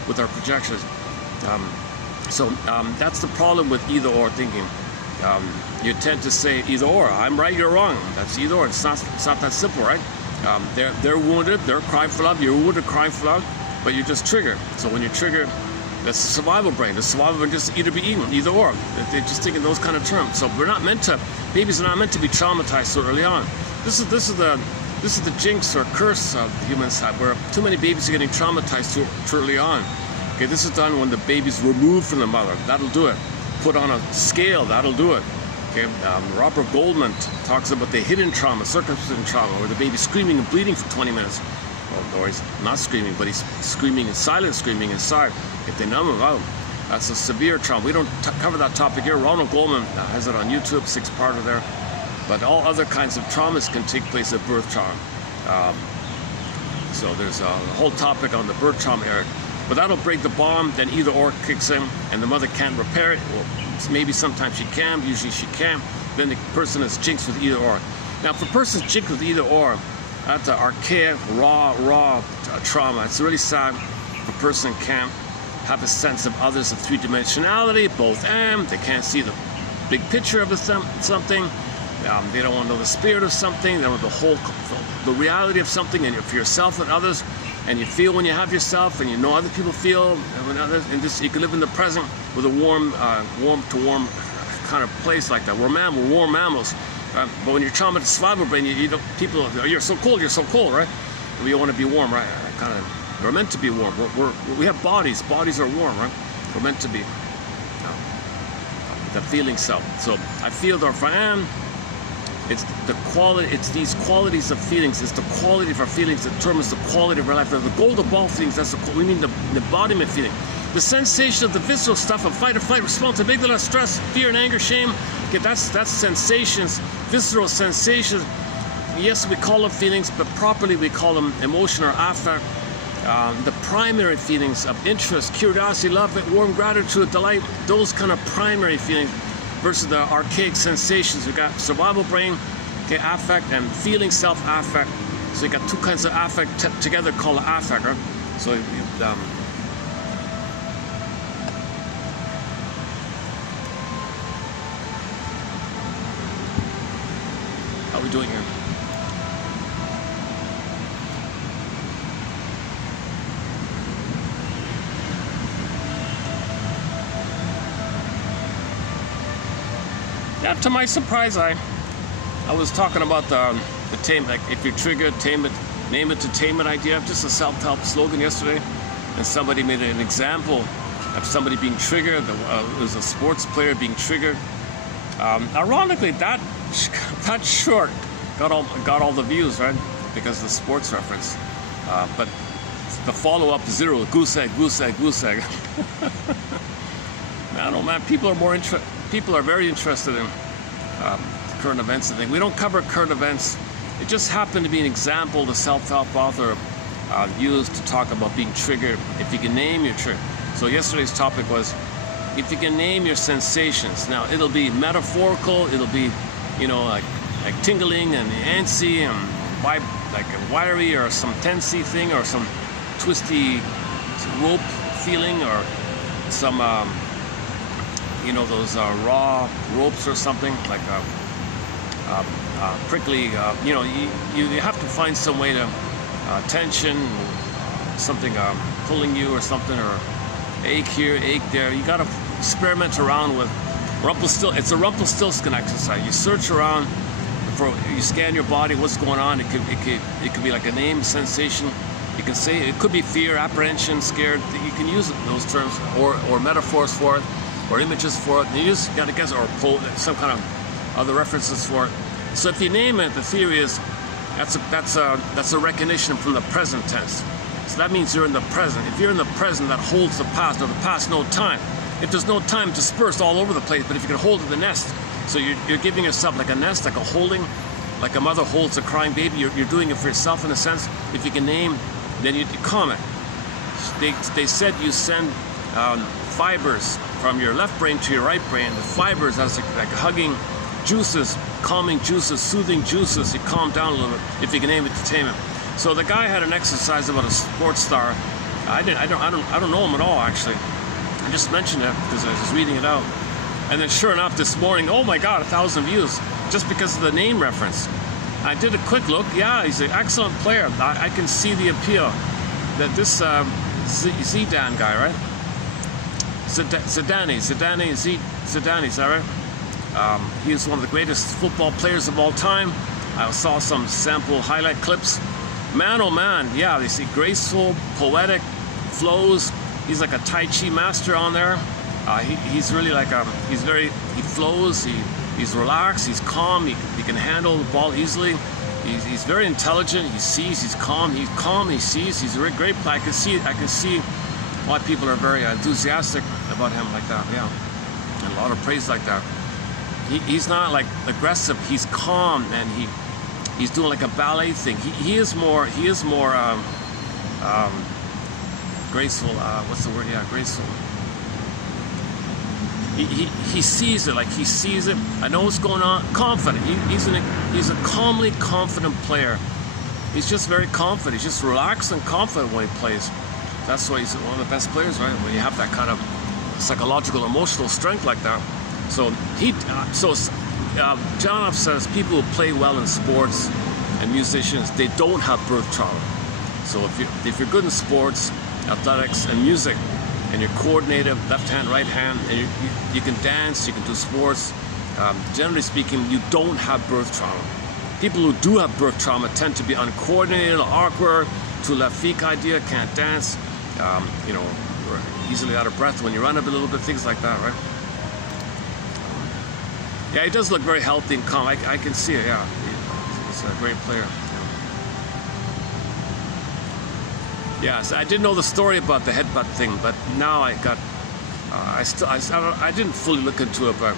with our projections. So that's the problem with either or thinking. You tend to say either or. I'm right, you're wrong. That's either or. It's not that simple, right? They're wounded, they're crying for love, you're wounded, crying for love, but you just trigger. So when you trigger, that's the survival brain. The survival brain just either be eaten, either or. They just think in those kind of terms. So babies are not meant to be traumatized so early on. This is the jinx or curse of the human side, where too many babies are getting traumatized too early on. Okay, this is done when the baby's removed from the mother. That'll do it. Put on a scale, that'll do it. Okay, Robert Goldman talks about the hidden trauma, circumcision trauma, where the baby's screaming and bleeding for 20 minutes. Or he's not screaming, but he's screaming in silence, screaming inside. If they numb him out, that's a severe trauma. We don't cover that topic here. Ronald Goldman has it on YouTube, 6-parter there. But all other kinds of traumas can take place at birth trauma. So there's a whole topic on the birth trauma area. But that'll break the bomb, then either or kicks in, and the mother can't repair it. Well, maybe sometimes she can, usually she can't. Then the person is jinxed with either or. Now, if a person's jinxed with either or, that's an archaic, raw trauma. It's really sad if a person can't have a sense of others of three-dimensionality, both and. They can't see the big picture of something. They don't want to know the spirit of something. They don't know the reality of something, and for yourself and others. And you feel when you have yourself, and you know other people feel, and you can live in the present with a warm kind of place like that. We're warm mammals. But when you're traumatized survival brain, people, you're so cold, right? We want to be warm, right? We're meant to be warm. We have bodies. Bodies are warm, right? We're meant to be. The feeling self. So I feel that if I am. It's the quality. It's these qualities of feelings. It's the quality of our feelings that determines the quality of our life. The gold of all feelings. We mean the embodiment feeling. The sensation of the visceral stuff of fight or flight response, amygdala, stress, fear, and anger, shame. Okay, that's sensations, visceral sensations. Yes, we call them feelings, but properly we call them emotion or affect. The primary feelings of interest, curiosity, love, warm gratitude, delight. Those kind of primary feelings. Versus the archaic sensations. We've got survival brain, okay, affect, and feeling self-affect. So you got two kinds of affect together called affect, right? So doing here? Yeah, to my surprise, I was talking about the tame, like if you're triggered, tame it, name it to tame it idea, just a self-help slogan yesterday, and somebody made an example of somebody being triggered. It was a sports player being triggered. Ironically, that short got all the views, right? Because of the sports reference. But the follow-up is zero. Goose egg, goose egg, goose egg. Man, oh man, people are very interested in current events and things. We don't cover current events. It just happened to be an example the self-help author used to talk about being triggered. If you can name your trigger. So yesterday's topic was, if you can name your sensations. Now it'll be metaphorical. It'll be, you know, like tingling and antsy and like a wiry or some tensy thing or some twisty rope feeling or some you know, those raw ropes or something, like prickly, you know, you have to find some way to tension, something pulling you or something, or ache here, ache there. You got to experiment around with it's a Rumpelstiltskin exercise. You search around you scan your body, what's going on. It could be like a name, sensation. You can say it could be fear, apprehension, scared. You can use those terms or metaphors for it, or images for it. You just got to guess, or some kind of other references for it. So if you name it, the theory is that's a recognition from the present tense. So that means you're in the present. If you're in the present, that holds the past. Now the past, no time. If there's no time, it's dispersed all over the place. But if you can hold it, the nest. So you're giving yourself like a nest, like a holding, like a mother holds a crying baby. You're doing it for yourself in a sense. If you can name, then you comment. They said you send fibers from your left brain to your right brain. The fibers, that's like hugging juices, calming juices, soothing juices. You calm down a little bit if you can name it to tame it. So the guy had an exercise about a sports star. I don't know him at all, actually. I just mentioned it because I was just reading it out. And then sure enough, this morning, oh my God, 1,000 views just because of the name reference. I did a quick look. Yeah, he's an excellent player. I can see the appeal that this Zidane guy, right? Zidane, is that right? He is one of the greatest football players of all time. I saw some sample highlight clips. Man, oh man, yeah, they see graceful, poetic, flows. He's like a Tai Chi master on there. He's really like he flows, he's relaxed, he's calm, he can handle the ball easily. He's very intelligent, he sees, he's calm, he sees, he's a great player. I can see why people are very enthusiastic about him like that, yeah. And a lot of praise like that. He's not like aggressive, he's calm, and he's doing like a ballet thing. He is more graceful, what's the word? Yeah, graceful. He sees it, like he sees it. I know what's going on. Confident. He's a calmly confident player. He's just very confident. He's just relaxed and confident when he plays. That's why he's one of the best players, right? When you have that kind of psychological, emotional strength like that. So John F. says people who play well in sports and musicians, they don't have birth trauma. So if you're good in sports, athletics, and music, and you're coordinated, left hand, right hand, and you can dance, you can do sports, generally speaking, you don't have birth trauma. People who do have birth trauma tend to be uncoordinated, awkward, two left feet idea, can't dance, you know, easily out of breath when you run up a little bit, things like that, right? Yeah, he does look very healthy and calm. I can see it, yeah. He's a great player. Yeah, so I didn't know the story about the headbutt thing, but now I got. I didn't fully look into it, but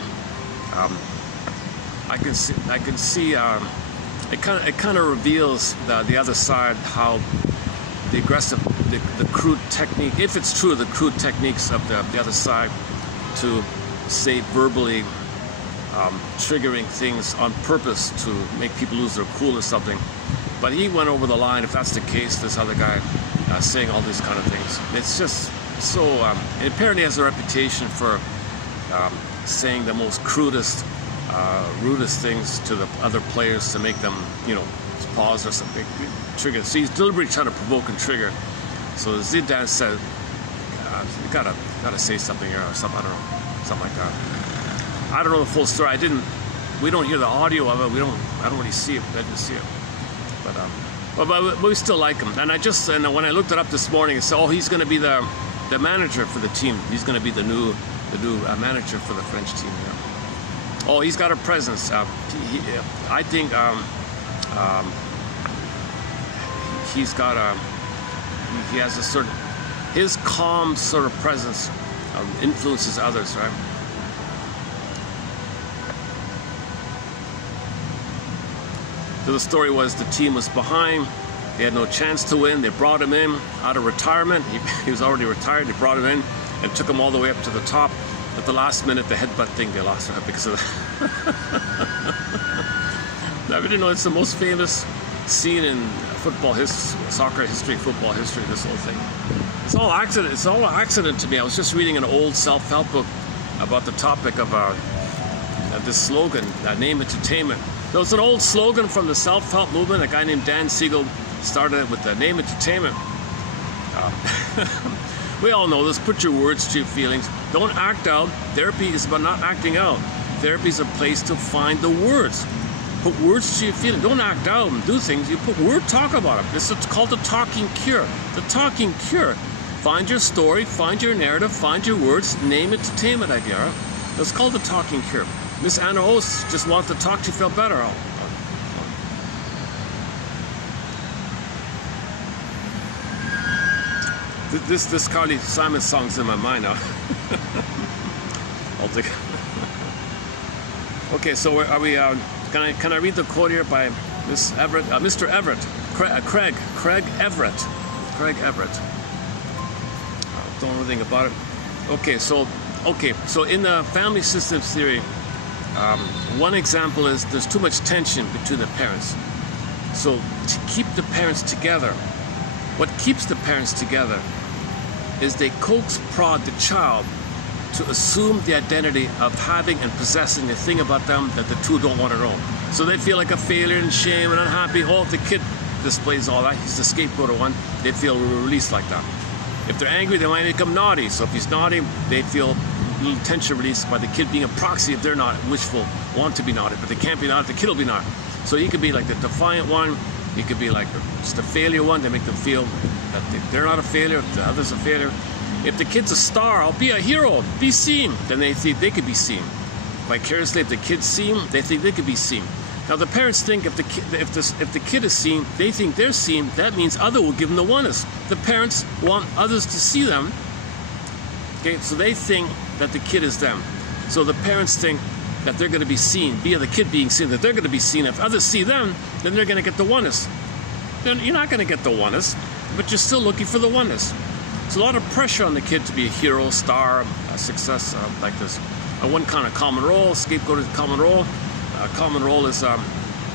I can see. It kind of reveals the other side, how the aggressive, the crude technique, if it's true, the crude techniques of the other side to say verbally triggering things on purpose to make people lose their cool or something. But he went over the line. If that's the case, this other guy saying all these kind of things, it's just so. It apparently has a reputation for saying the most crudest rudest things to the other players to make them, pause or something, trigger. So he's deliberately trying to provoke and trigger. So Zidane said, "You gotta say something here or something. I don't know, something like that." I don't know the full story. We don't hear the audio of it. I don't really see it. I didn't see it. But we still like him. And when I looked it up this morning, it said, "Oh, he's going to be the manager for the team. He's going to be the new manager for the French team." Yeah. Oh, he's got a presence. I think he has a certain, his calm sort of presence influences others, right? So the story was the team was behind. They had no chance to win. They brought him in out of retirement. He was already retired. They brought him in and took him all the way up to the top. At the last minute, the headbutt thing, they lost their head because of that. I didn't know it's the most famous scene in soccer history, football history, this whole thing. It's all accident. It's all accident to me. I was just reading an old self-help book about the topic of this slogan, name entertainment. There was an old slogan from the self-help movement. A guy named Dan Siegel started it with the name entertainment. We all know this. Put your words to your feelings. Don't act out. Therapy is about not acting out. Therapy is a place to find the words. Put words to your feelings. Don't act out and do things. You put word, talk about it. This is called the talking cure. The talking cure. Find your story, find your narrative, find your words, name entertainment idea. Right? That's called the talking cure. Miss Anna O's just wanted to talk to you, feel better. This Carly Simon song's in my mind now. I'll take it. Okay, so are we? Can I read the quote here by Mr. Everett, Craig Everett. Don't know anything about it. Okay, so in the family systems theory, one example is there's too much tension between the parents. So to keep the parents together, what keeps the parents together is they coax prod the child to assume the identity of having and possessing a thing about them that the two don't want to know. So they feel like a failure and shame and unhappy. Oh, if the kid displays all that, he's the scapegoat of one, they feel released like that. If they're angry, they might become naughty. So if he's naughty, they feel a little tension released by the kid being a proxy if they're not wishful, want to be naughty, but they can't be naughty, the kid will be naughty. So he could be like the defiant one, he could be like just a failure one to make them feel that they're not a failure, the other's a failure. If the kid's a star, I'll be a hero, be seen, then they think they could be seen. Vicariously, if the kid's seen, they think they could be seen. Now the parents think if the kid is seen, they think they're seen, that means other will give them the oneness. The parents want others to see them. Okay, so they think that the kid is them. So the parents think that they're going to be seen, via the kid being seen, that they're going to be seen. If others see them, then they're going to get the oneness. Then you're not going to get the oneness, but you're still looking for the oneness. It's a lot of pressure on the kid to be a hero, star, a success, like this. One kind of common role, scapegoat is a common role. Common role is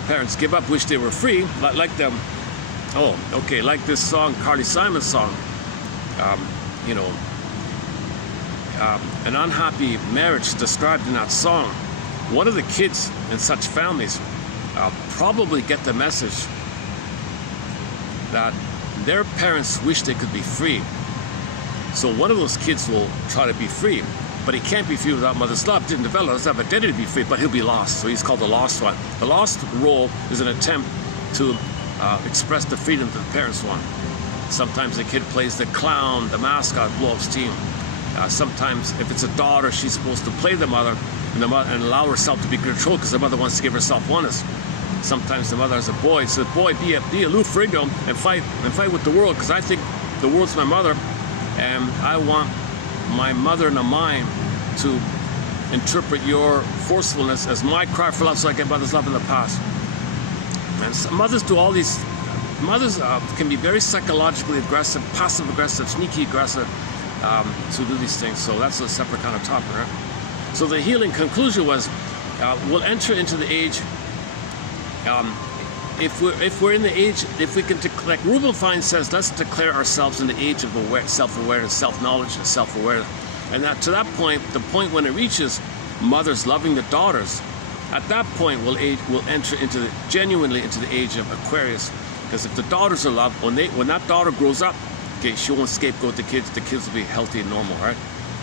parents give up, wish they were free, like them. Oh, okay, like this song, Carly Simon's song. An unhappy marriage described in that song. One of the kids in such families probably get the message that their parents wish they could be free. So one of those kids will try to be free, but he can't be free without mother's love. Didn't develop his identity to be free, but he'll be lost. So he's called the lost one. The lost role is an attempt to express the freedom that the parents want. Sometimes the kid plays the clown, the mascot, blow-up's team. Sometimes, if it's a daughter, she's supposed to play the mother and allow herself to be controlled because the mother wants to give herself oneness. Sometimes the mother has a boy, so boy, be aloof, freedom, and fight with the world, because I think the world's my mother, and I want my mother and mine to interpret your forcefulness as my cry for love, so I get mother's love in the past. And some mothers do all these. Mothers can be very psychologically aggressive, passive aggressive, sneaky aggressive. To do these things, so that's a separate kind of topic, right? So the healing conclusion was, we'll enter into the age. If we're in the age, if we can, like Ruben Fine says, let's declare ourselves in the age of self-awareness, self-knowledge, and self-awareness. And that to that point, the point when it reaches mothers loving the daughters, At that point, we'll enter genuinely into the age of Aquarius, because if the daughters are loved, when that daughter grows up, okay, she won't scapegoat the kids will be healthy and normal, right?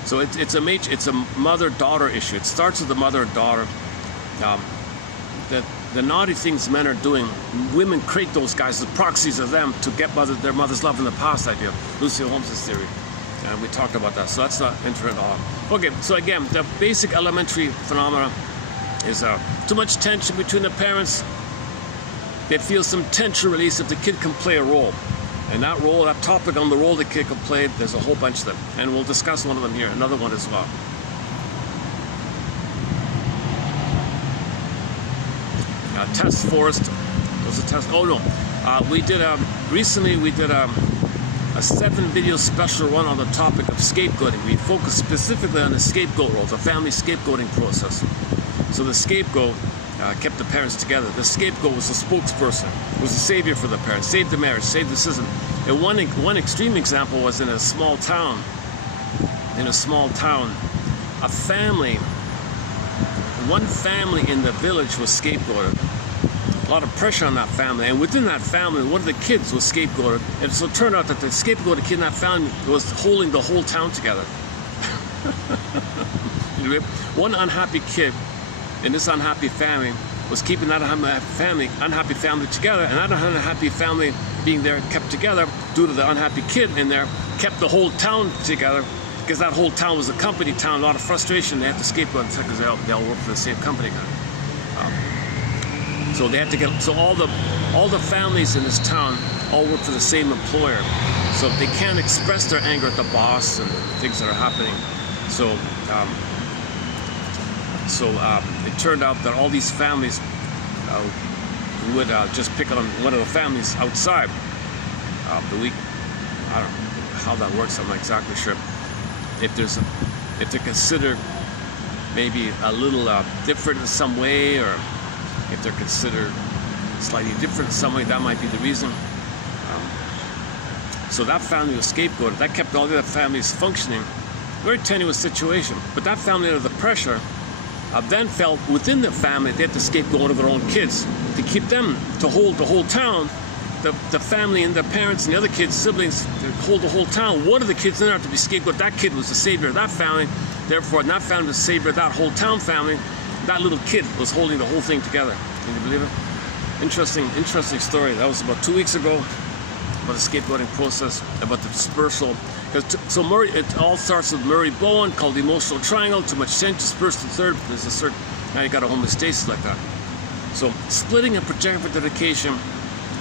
So it's a mother-daughter issue. It starts with the mother and daughter. The naughty things men are doing, women create those guys as proxies of them to get their mother's love in the past idea. Lucy Holmes' theory. And we talked about that, so that's not interesting at all. Okay, so again, the basic elementary phenomena is too much tension between the parents. They feel some tension release if the kid can play a role. And that role, that topic on the role the kid can play, there's a whole bunch of them. And we'll discuss one of them here, another one as well. Test Forest was a test. Oh no, recently we did a 7-video special run on the topic of scapegoating. We focused specifically on the scapegoat role, the family scapegoating process. So the scapegoat kept the parents together. The scapegoat was the spokesperson, was the savior for the parents, saved the marriage, saved the system. And one extreme example was in a small town. One family in the village was scapegoated. A lot of pressure on that family, and within that family, one of the kids was scapegoated, and so it turned out that the scapegoated kid in that family was holding the whole town together. One unhappy kid in this unhappy family was keeping that unhappy family together, and that unhappy family being there kept together due to the unhappy kid in there, kept the whole town together, because that whole town was a company town, a lot of frustration. They had to scapegoat because they all work for the same company. So they have to get, so all the families in this town all work for the same employer. So they can't express their anger at the boss and things that are happening. So it turned out that all these families would just pick on one of the families outside the week. I don't know how that works. I'm not exactly sure. If they're considered maybe a little different in some way, or if they're considered slightly different in some way, that might be the reason. So that family was scapegoated. That kept all the other families functioning. Very tenuous situation. But that family, under the pressure, then felt within the family they had to scapegoat one of their own kids to keep them, to hold the whole town. The family and the parents and the other kids, siblings, to hold the whole town. One of the kids in there to be scapegoat. That kid was the savior of that family. Therefore, that family was the savior of that whole town family. That little kid was holding the whole thing together. Can you believe it? Interesting story. That was about 2 weeks ago, about the scapegoating process, about the dispersal. So Murray, it all starts with Murray Bowen, called the emotional triangle. Too much tension, dispersed to third. There's a certain, now you got a homeostasis like that. So splitting and projecting for dedication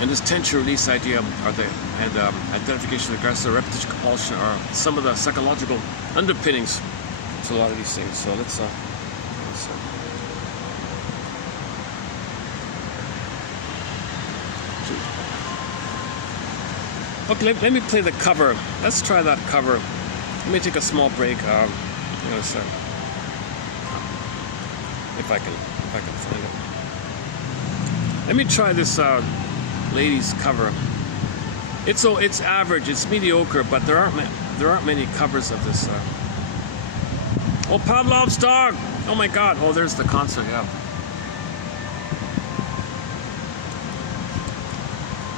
and this tension release idea and identification of aggressor, repetition, compulsion are some of the psychological underpinnings to a lot of these things. So let's okay, let me play the cover. Let's try that cover. Let me take a small break. If I can find it. Let me try this ladies cover. It's average. It's mediocre, but there aren't many covers of this. Oh, Pavlov's dog! Oh my God! Oh, there's the concert. Yeah.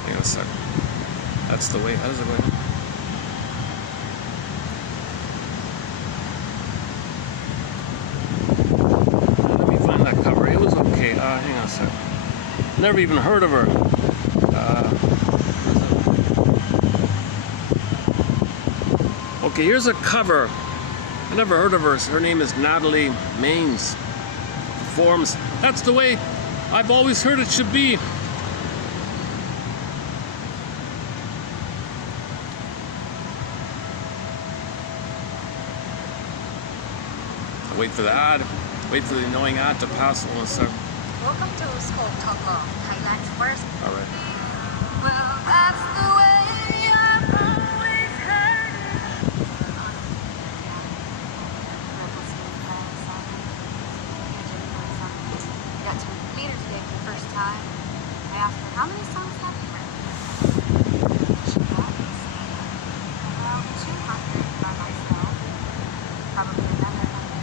Hang on a sec. That's the way. How does it go? Let me find that cover. It was okay. Hang on a sec. Never even heard of her. Okay, here's a cover. I never heard of her. Her name is Natalie Maines. Performs. That's the way I've always heard it should be. Wait for the ad. Wait for the annoying ad to pass. One sec. Welcome to School Talk Law, Thailand's first. All right. Well, that's the way I've always heard it. I got to meet her today for the first time. I asked her, how many songs have you written? She got me about 200 by myself. Probably another 100.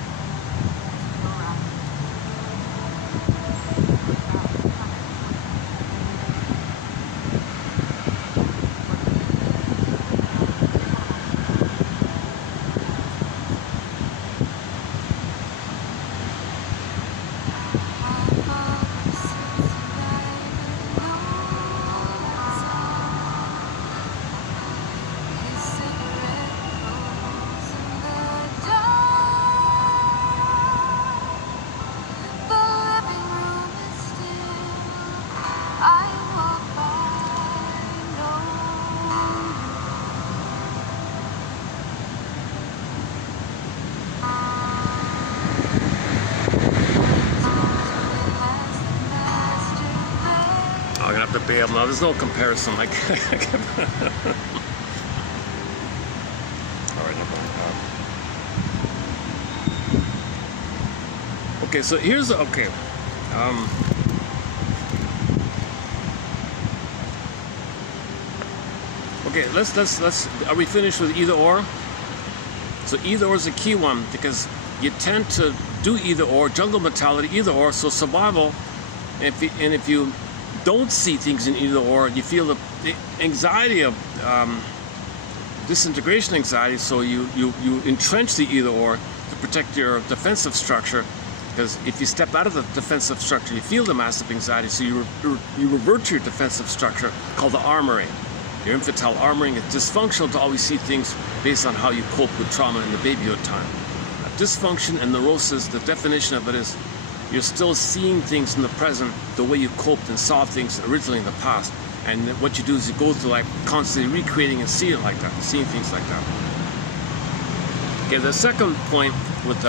No, there's no comparison. Like, all right, never mind. Okay, so here's okay. Okay, let's. Are we finished with either or? So either or is a key one because you tend to do either or, jungle mentality, either or. So survival, and if you don't see things in either or, you feel the anxiety of disintegration anxiety. So you entrench the either or to protect your defensive structure. Because if you step out of the defensive structure, you feel the massive anxiety. So you revert to your defensive structure called the armoring. Your infantile armoring is dysfunctional to always see things based on how you cope with trauma in the babyhood time. Dysfunction and neurosis, the definition of it is you're still seeing things in the present the way you coped and saw things originally in the past. And what you do is you go through like constantly recreating and seeing it like that, seeing things like that. Okay, the second point with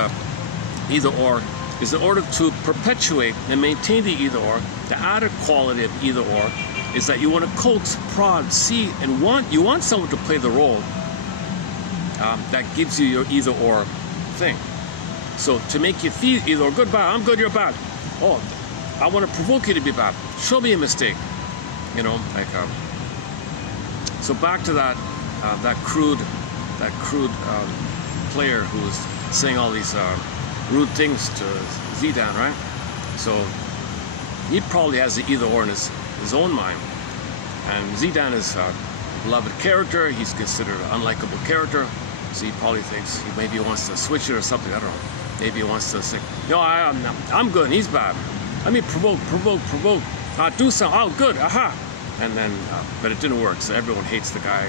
either or is in order to perpetuate and maintain the either or, the added quality of either or is that you want to coax, prod, see, and you want someone to play the role that gives you your either or thing. So to make you feel either or good, bad, I'm good, you're bad. Oh, I want to provoke you to be bad. Show me a mistake. You know, like so back to that crude player who was saying all these rude things to Zidane, right? So he probably has the either or in his own mind. And Zidane is a beloved character. He's considered an unlikable character. So he probably thinks maybe he wants to switch it or something. I don't know. Maybe he wants to say, no, I'm good and he's bad. Let me provoke. Do something. Oh, good. Aha. And then, but it didn't work. So everyone hates the guy.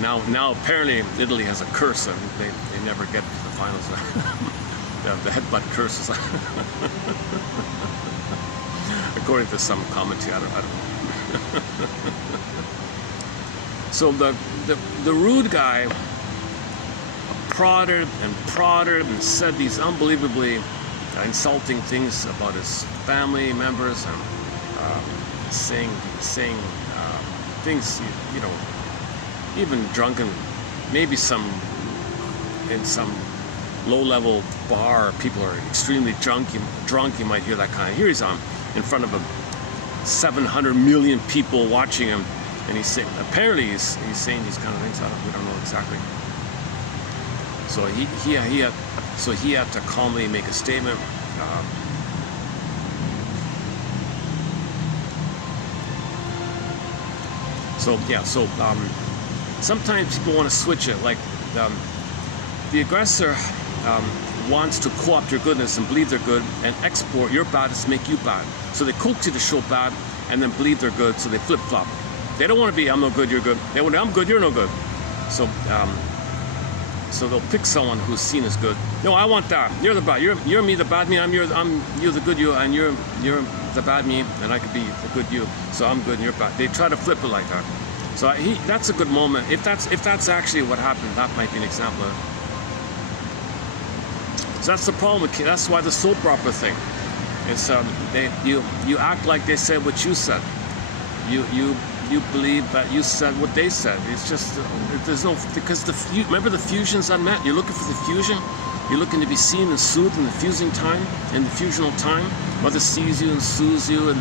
Now apparently Italy has a curse and they never get to the finals. The headbutt curses. According to some commentary, I don't know. So the rude guy prodded and said these unbelievably insulting things about his family members and saying things, you know, even drunken, maybe in some low-level bar, people are extremely drunk, you might hear that kind of. Here he's on in front of 700 million people watching him, and he's saying, apparently he's saying these kind of things. We don't know exactly. So he had to calmly make a statement. Sometimes people want to switch it, like the aggressor wants to co-opt your goodness and believe they're good and export your badness to make you bad. So they coax you to show bad and then believe they're good, so they flip-flop. They don't want to be I'm no good, you're good. They want I'm good, you're no good. So they'll pick someone who's seen as good. No, I want that. You're the bad. You're me, the bad me. you're the good you, and you're the bad me, and I could be the good you. So I'm good and you're bad. They try to flip it like that. So that's a good moment. If that's actually what happened, that might be an example of it. So that's the problem with kids. That's why the soap opera thing. It's you act like they said what you said. You believe that you said what they said. It's just there's no, because remember the fusion's unmet. You're looking for the fusion. You're looking to be seen and soothed in the fusing time, in the fusional time. Mother sees you and soothes you, and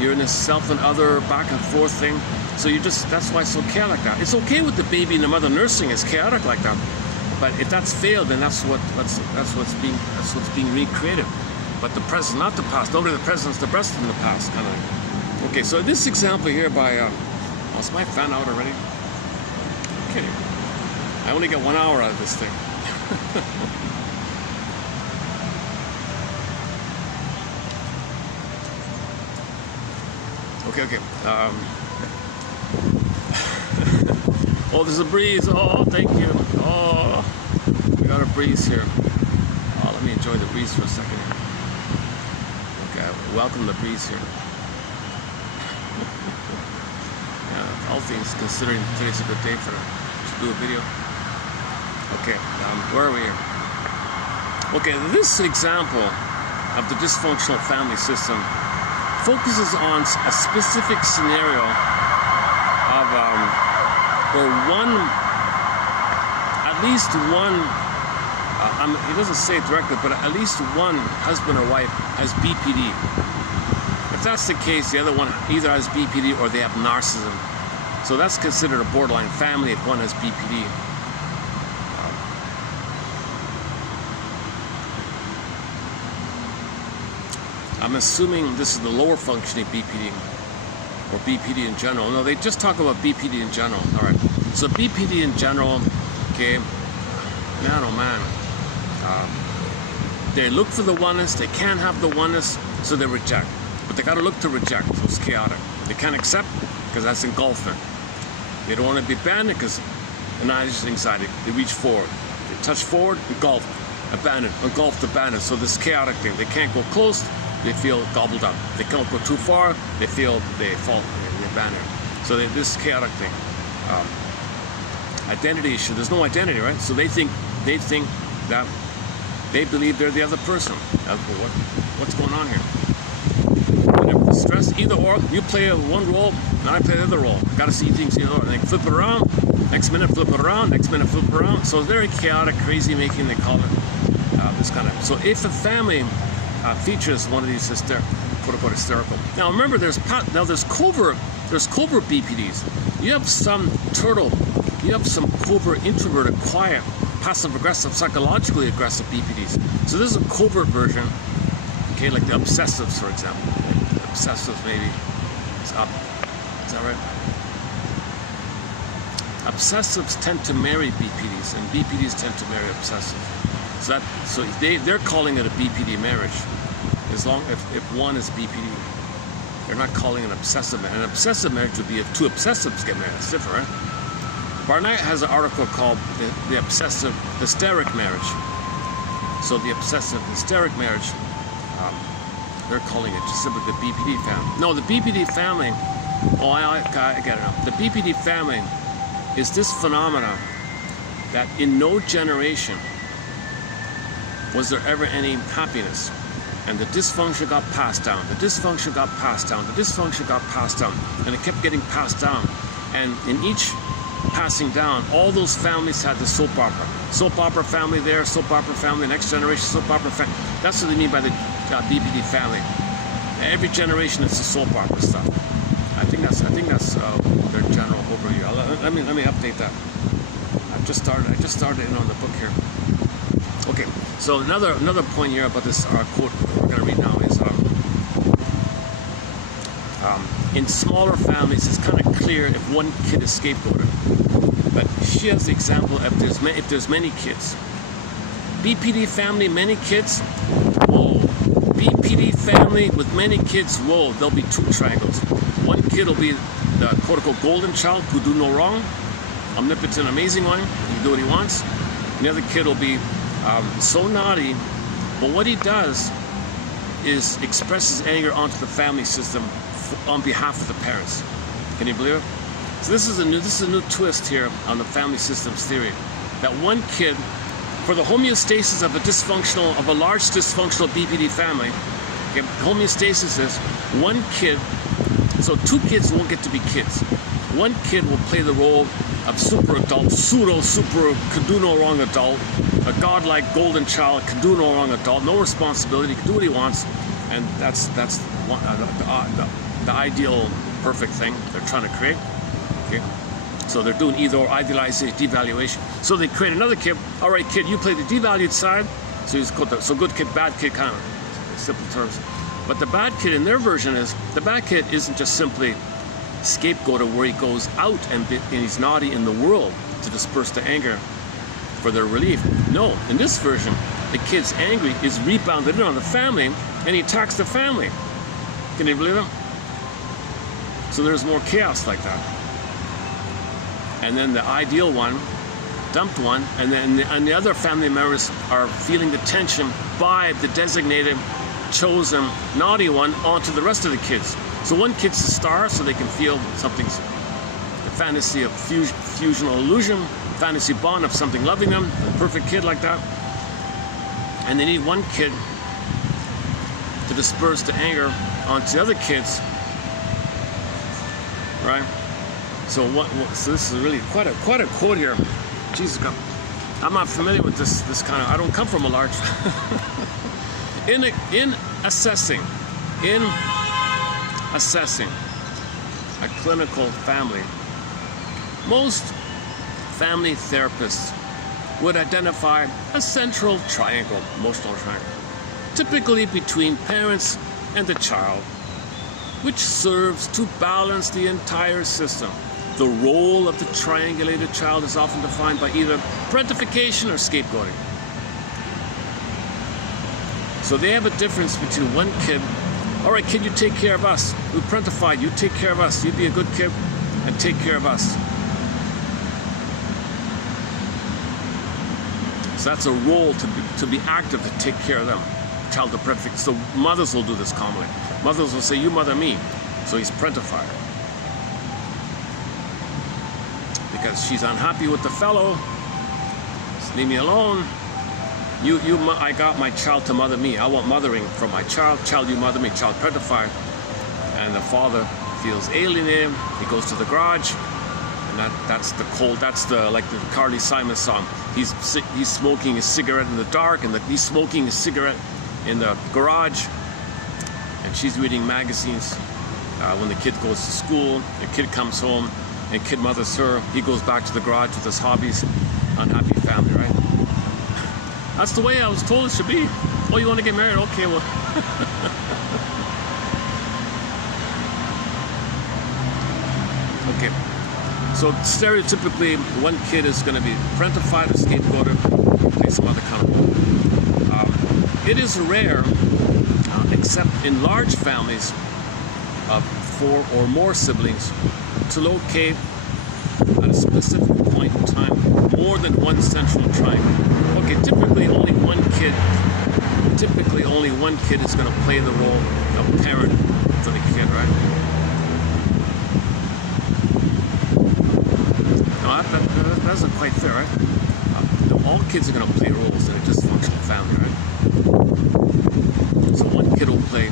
you're in this self and other back and forth thing. So that's why it's so chaotic like that. It's okay with the baby and the mother nursing. It's chaotic like that. But if that's failed, then that's what's being recreated. But the present, not the past. Nobody the present is the best in the past, kind of thing. Okay, so this example here by is my fan out already? I'm kidding. I only get 1 hour out of this thing. Okay. Oh, there's a breeze. Oh, thank you. Oh, we got a breeze here. Oh, let me enjoy the breeze for a second here. Okay, welcome the breeze here. Yeah, all things considering, today's a good day to do a video. Okay, where are we here? Okay, this example of the dysfunctional family system focuses on a specific scenario where at least one, he doesn't say it directly, but at least one husband or wife has BPD. If that's the case, the other one either has BPD or they have narcissism. So that's considered a borderline family if one has BPD. I'm assuming this is the lower functioning BPD, or BPD in general. No, they just talk about BPD in general. All right. So BPD in general, okay, man, oh man. They look for the oneness, they can't have the oneness, so they reject. But they gotta look to reject, so it's chaotic. They can't accept, because that's engulfment. They don't want to be abandoned, because annihilation anxiety. They reach forward. They touch forward, engulfed, abandoned, engulfed, abandoned. So this chaotic thing. They can't go close, they feel gobbled up. They can't go too far, they feel they fall, they abandon. So this chaotic thing. Identity issue, there's no identity, right? So they think that they believe they're the other person. What's going on here? Whenever the stress, either or, you play one role, and I play the other role. Gotta see things either or. And they flip it around, next minute flip it around, next minute flip it around. So it's very chaotic, crazy making, they call it this kind of. So if a family features one of these quote unquote hysterical. Now remember, there's covert BPDs. You have some turtle, you have some covert introverted, quiet, passive aggressive, psychologically aggressive BPDs. So this is a covert version, okay, like the obsessives, for example. The obsessives maybe. Is that right? Obsessives tend to marry BPDs, and BPDs tend to marry obsessives. So they're calling it a BPD marriage, as long if one is BPD. They're not calling it an obsessive marriage. An obsessive marriage would be if two obsessives get married. It's different, right? Barnett has an article called the obsessive hysteric marriage. So the obsessive hysteric marriage, they're calling it just simply the BPD family. No, the BPD family, I get it now. The BPD family is this phenomena that in no generation was there ever any happiness. And the dysfunction got passed down. The dysfunction got passed down. The dysfunction got passed down. And it kept getting passed down. And in each passing down, all those families had the soap opera. Soap opera family there, soap opera family, next generation soap opera family. That's what they mean by the BPD family. Every generation it's the soap opera stuff. I think that's their general overview. Let me update that. I just started in on the book here. Okay, so another point here about this quote we're going to read now is in smaller families it's kind of clear if one kid is scapegoated. But she has the example if there's many kids. BPD family, many kids, whoa. BPD family with many kids, whoa, there'll be two triangles. One kid will be the quote-unquote golden child who do no wrong, omnipotent, amazing one, he can do what he wants. And the other kid will be so naughty, but what he does is expresses anger onto the family system on behalf of the parents. Can you believe it? So this is a new twist here on the family systems theory. That one kid, for the homeostasis of a large dysfunctional BPD family, okay, homeostasis is one kid, so two kids won't get to be kids. One kid will play the role of super adult, super, can do no wrong adult, a godlike golden child, can do no wrong adult, no responsibility, can do what he wants, and that's the ideal perfect thing they're trying to create. Okay, so they're doing either or, idealization, devaluation. So they create another kid. All right, kid, you play the devalued side. So he's called so good kid, bad kid, kind of simple terms. But the bad kid in their version is the bad kid isn't just simply scapegoated where he goes out and he's naughty in the world to disperse the anger for their relief. No, in this version, the kid's angry is rebounded in on the family and he attacks the family. Can you believe it? So there's more chaos like that. And then the ideal one, dumped one, and then the other family members are feeling the tension by the designated, chosen, naughty one onto the rest of the kids. So one kid's the star, so they can feel something's the fantasy of fusional illusion, fantasy bond of something loving them, a perfect kid like that. And they need one kid to disperse the anger onto the other kids, right? So so this is really quite a quote here. Jesus, I'm not familiar with this kind of. I don't come from a large. in assessing a clinical family, most family therapists would identify a central triangle, emotional triangle, typically between parents and the child, which serves to balance the entire system. The role of the triangulated child is often defined by either parentification or scapegoating. So they have a difference between one kid, all right, kid, you take care of us. We parentified, you take care of us. You be a good kid and take care of us. So that's a role to be active, to take care of them. Child to parentification. So mothers will do this commonly. Mothers will say, you mother me. So he's parentified. Because she's unhappy with the fellow. Just leave me alone. I got my child to mother me. I want mothering from my child. Child, you mother me. Child parentified. And the father feels alienated. He goes to the garage. And that's the like the Carly Simon song. He's smoking a cigarette in the dark, and he's smoking a cigarette in the garage. And she's reading magazines. When the kid goes to school, the kid comes home, and kid mothers her. He goes back to the garage with his hobbies. Unhappy family, right? That's the way I was told it should be. Oh, you want to get married? Okay, well. Okay. So stereotypically, one kid is going to be parentified, a scapegoated, play some other kind of role. It is rare, except in large families of 4 or more siblings, to locate at a specific point in time more than one central triangle. Okay, typically only one kid is going to play the role of parent for the kid, right? No, that isn't quite fair, right? All kids are going to play roles in a dysfunctional family, right? So one kid will play,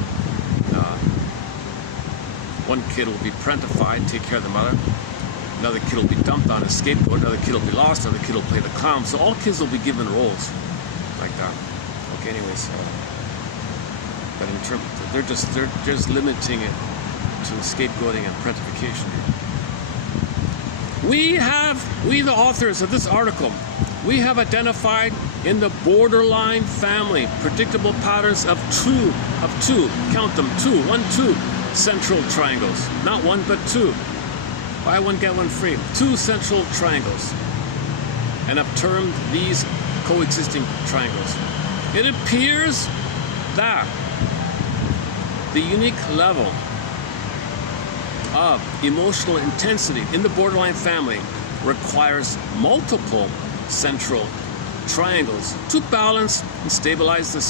one kid will be parentified, take care of the mother. Another kid will be dumped on a scapegoat. Another kid will be lost. Another kid will play the clown. So all kids will be given roles like that. Okay, anyways, but in terms, they're just limiting it to scapegoating and parentification. We the authors of this article, we have identified in the borderline family predictable patterns of two, count them, 2 central triangles. Not one, but 2. Buy one, get one free. 2 central triangles. And have termed these coexisting triangles. It appears that the unique level of emotional intensity in the borderline family requires multiple central triangles to balance and stabilize the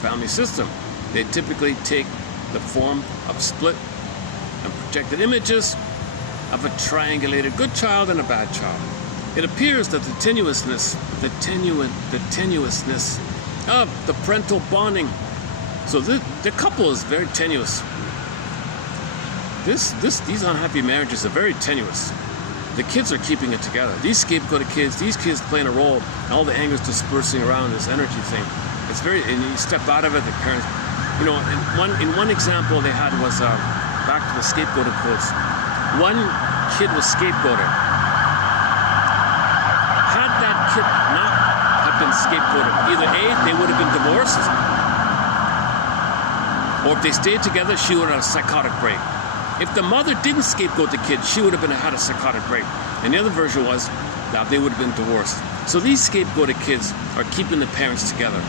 family system. They typically take the form of split and projected images of a triangulated good child and a bad child. It appears that the tenuousness of the parental bonding. So the couple is very tenuous. These unhappy marriages are very tenuous. The kids are keeping it together. These scapegoated kids, these kids playing a role, and all the anger is dispersing around this energy thing. It's very, and you step out of it, the parents, you know, in one example they had was, back to the scapegoated quotes. One kid was scapegoated. Had that kid not have been scapegoated, either A, they would have been divorced, or if they stayed together, she would have had a psychotic break. If the mother didn't scapegoat the kid, she would have had a psychotic break. And the other version was that they would have been divorced. So these scapegoated kids are keeping the parents together.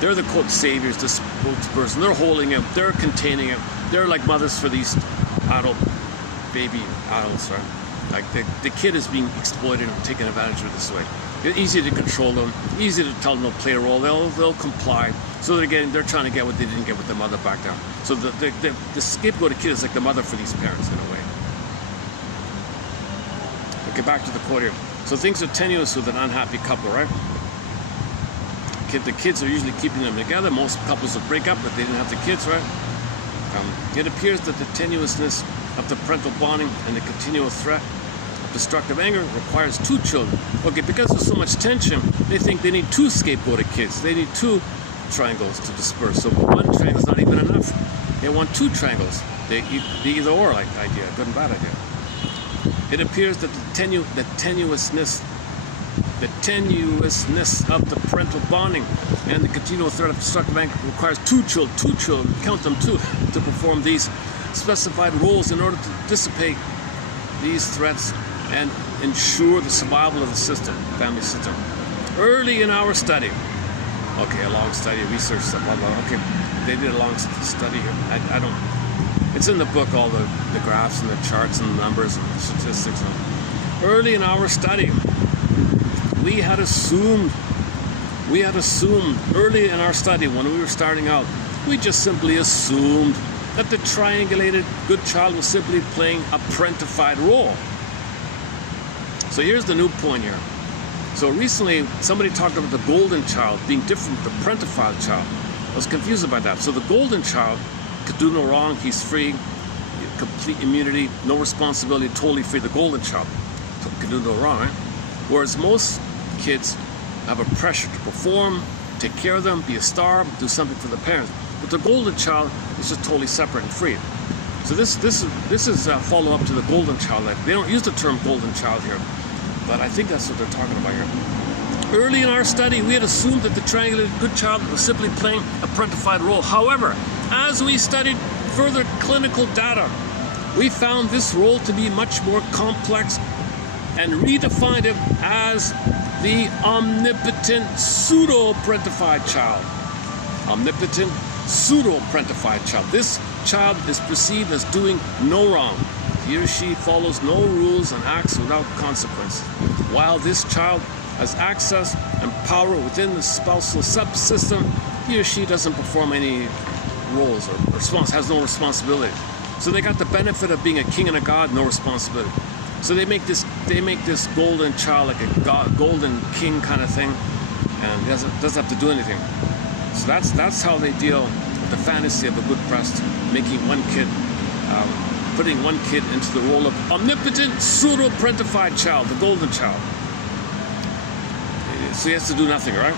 They're the quote saviors, the spokesperson. They're holding him. They're containing him. They're like mothers for these baby adults, right? Like the kid is being exploited and taken advantage of this way. It's easy to control them. Easy to tell them to play a role. They'll comply. So they're trying to get what they didn't get with the mother back down. So the scapegoated kid is like the mother for these parents in a way. Okay, back to the quote here. So things are tenuous with an unhappy couple, right? The kids are usually keeping them together. Most couples will break up, but they didn't have the kids, right? It appears that the tenuousness of the parental bonding and the continual threat of destructive anger requires 2 children. Okay, because there's so much tension, they think they need 2 scapegoated kids. They need 2 triangles to disperse. So 1 triangle is not even enough. They want 2 triangles. The either or like idea, good and bad idea. It appears that the tenuousness of the parental bonding and the continual threat of destructive anger requires 2 children, count them 2, to perform these specified roles in order to dissipate these threats and ensure the survival of the system, family system. Early in our study, okay, a long study, research stuff, blah, blah, okay, they did a long study here. I don't, it's in the book, all the graphs and the charts and the numbers and the statistics. Early in our study, we had assumed early in our study when we were starting out, we just simply assumed that the triangulated good child was simply playing a parentified role. So here's the new point here. So recently, somebody talked about the golden child being different from the parentified child. I was confused about that. So the golden child could do no wrong, he's free, complete immunity, no responsibility, totally free. The golden child could do no wrong, right? Whereas most kids have a pressure to perform, take care of them, be a star, do something for the parents. But the golden child is just totally separate and free. So this is a follow-up to the golden child. They don't use the term golden child here, but I think that's what they're talking about here. Early in our study, we had assumed that the triangulated good child was simply playing a parentified role. However, as we studied further clinical data, we found this role to be much more complex and redefined it as the omnipotent pseudo-parentified child. Omnipotent pseudo-parentified child. This child is perceived as doing no wrong. He or she follows no rules and acts without consequence. While this child has access and power within the spousal subsystem, he or she doesn't perform any roles or has no responsibility. So they got the benefit of being a king and a god, no responsibility. So they make this golden child like a golden king kind of thing, and doesn't have to do anything. So that's how they deal with the fantasy of a good priest, making one kid, putting one kid into the role of omnipotent pseudo-parentified child, the golden child. So he has to do nothing, right?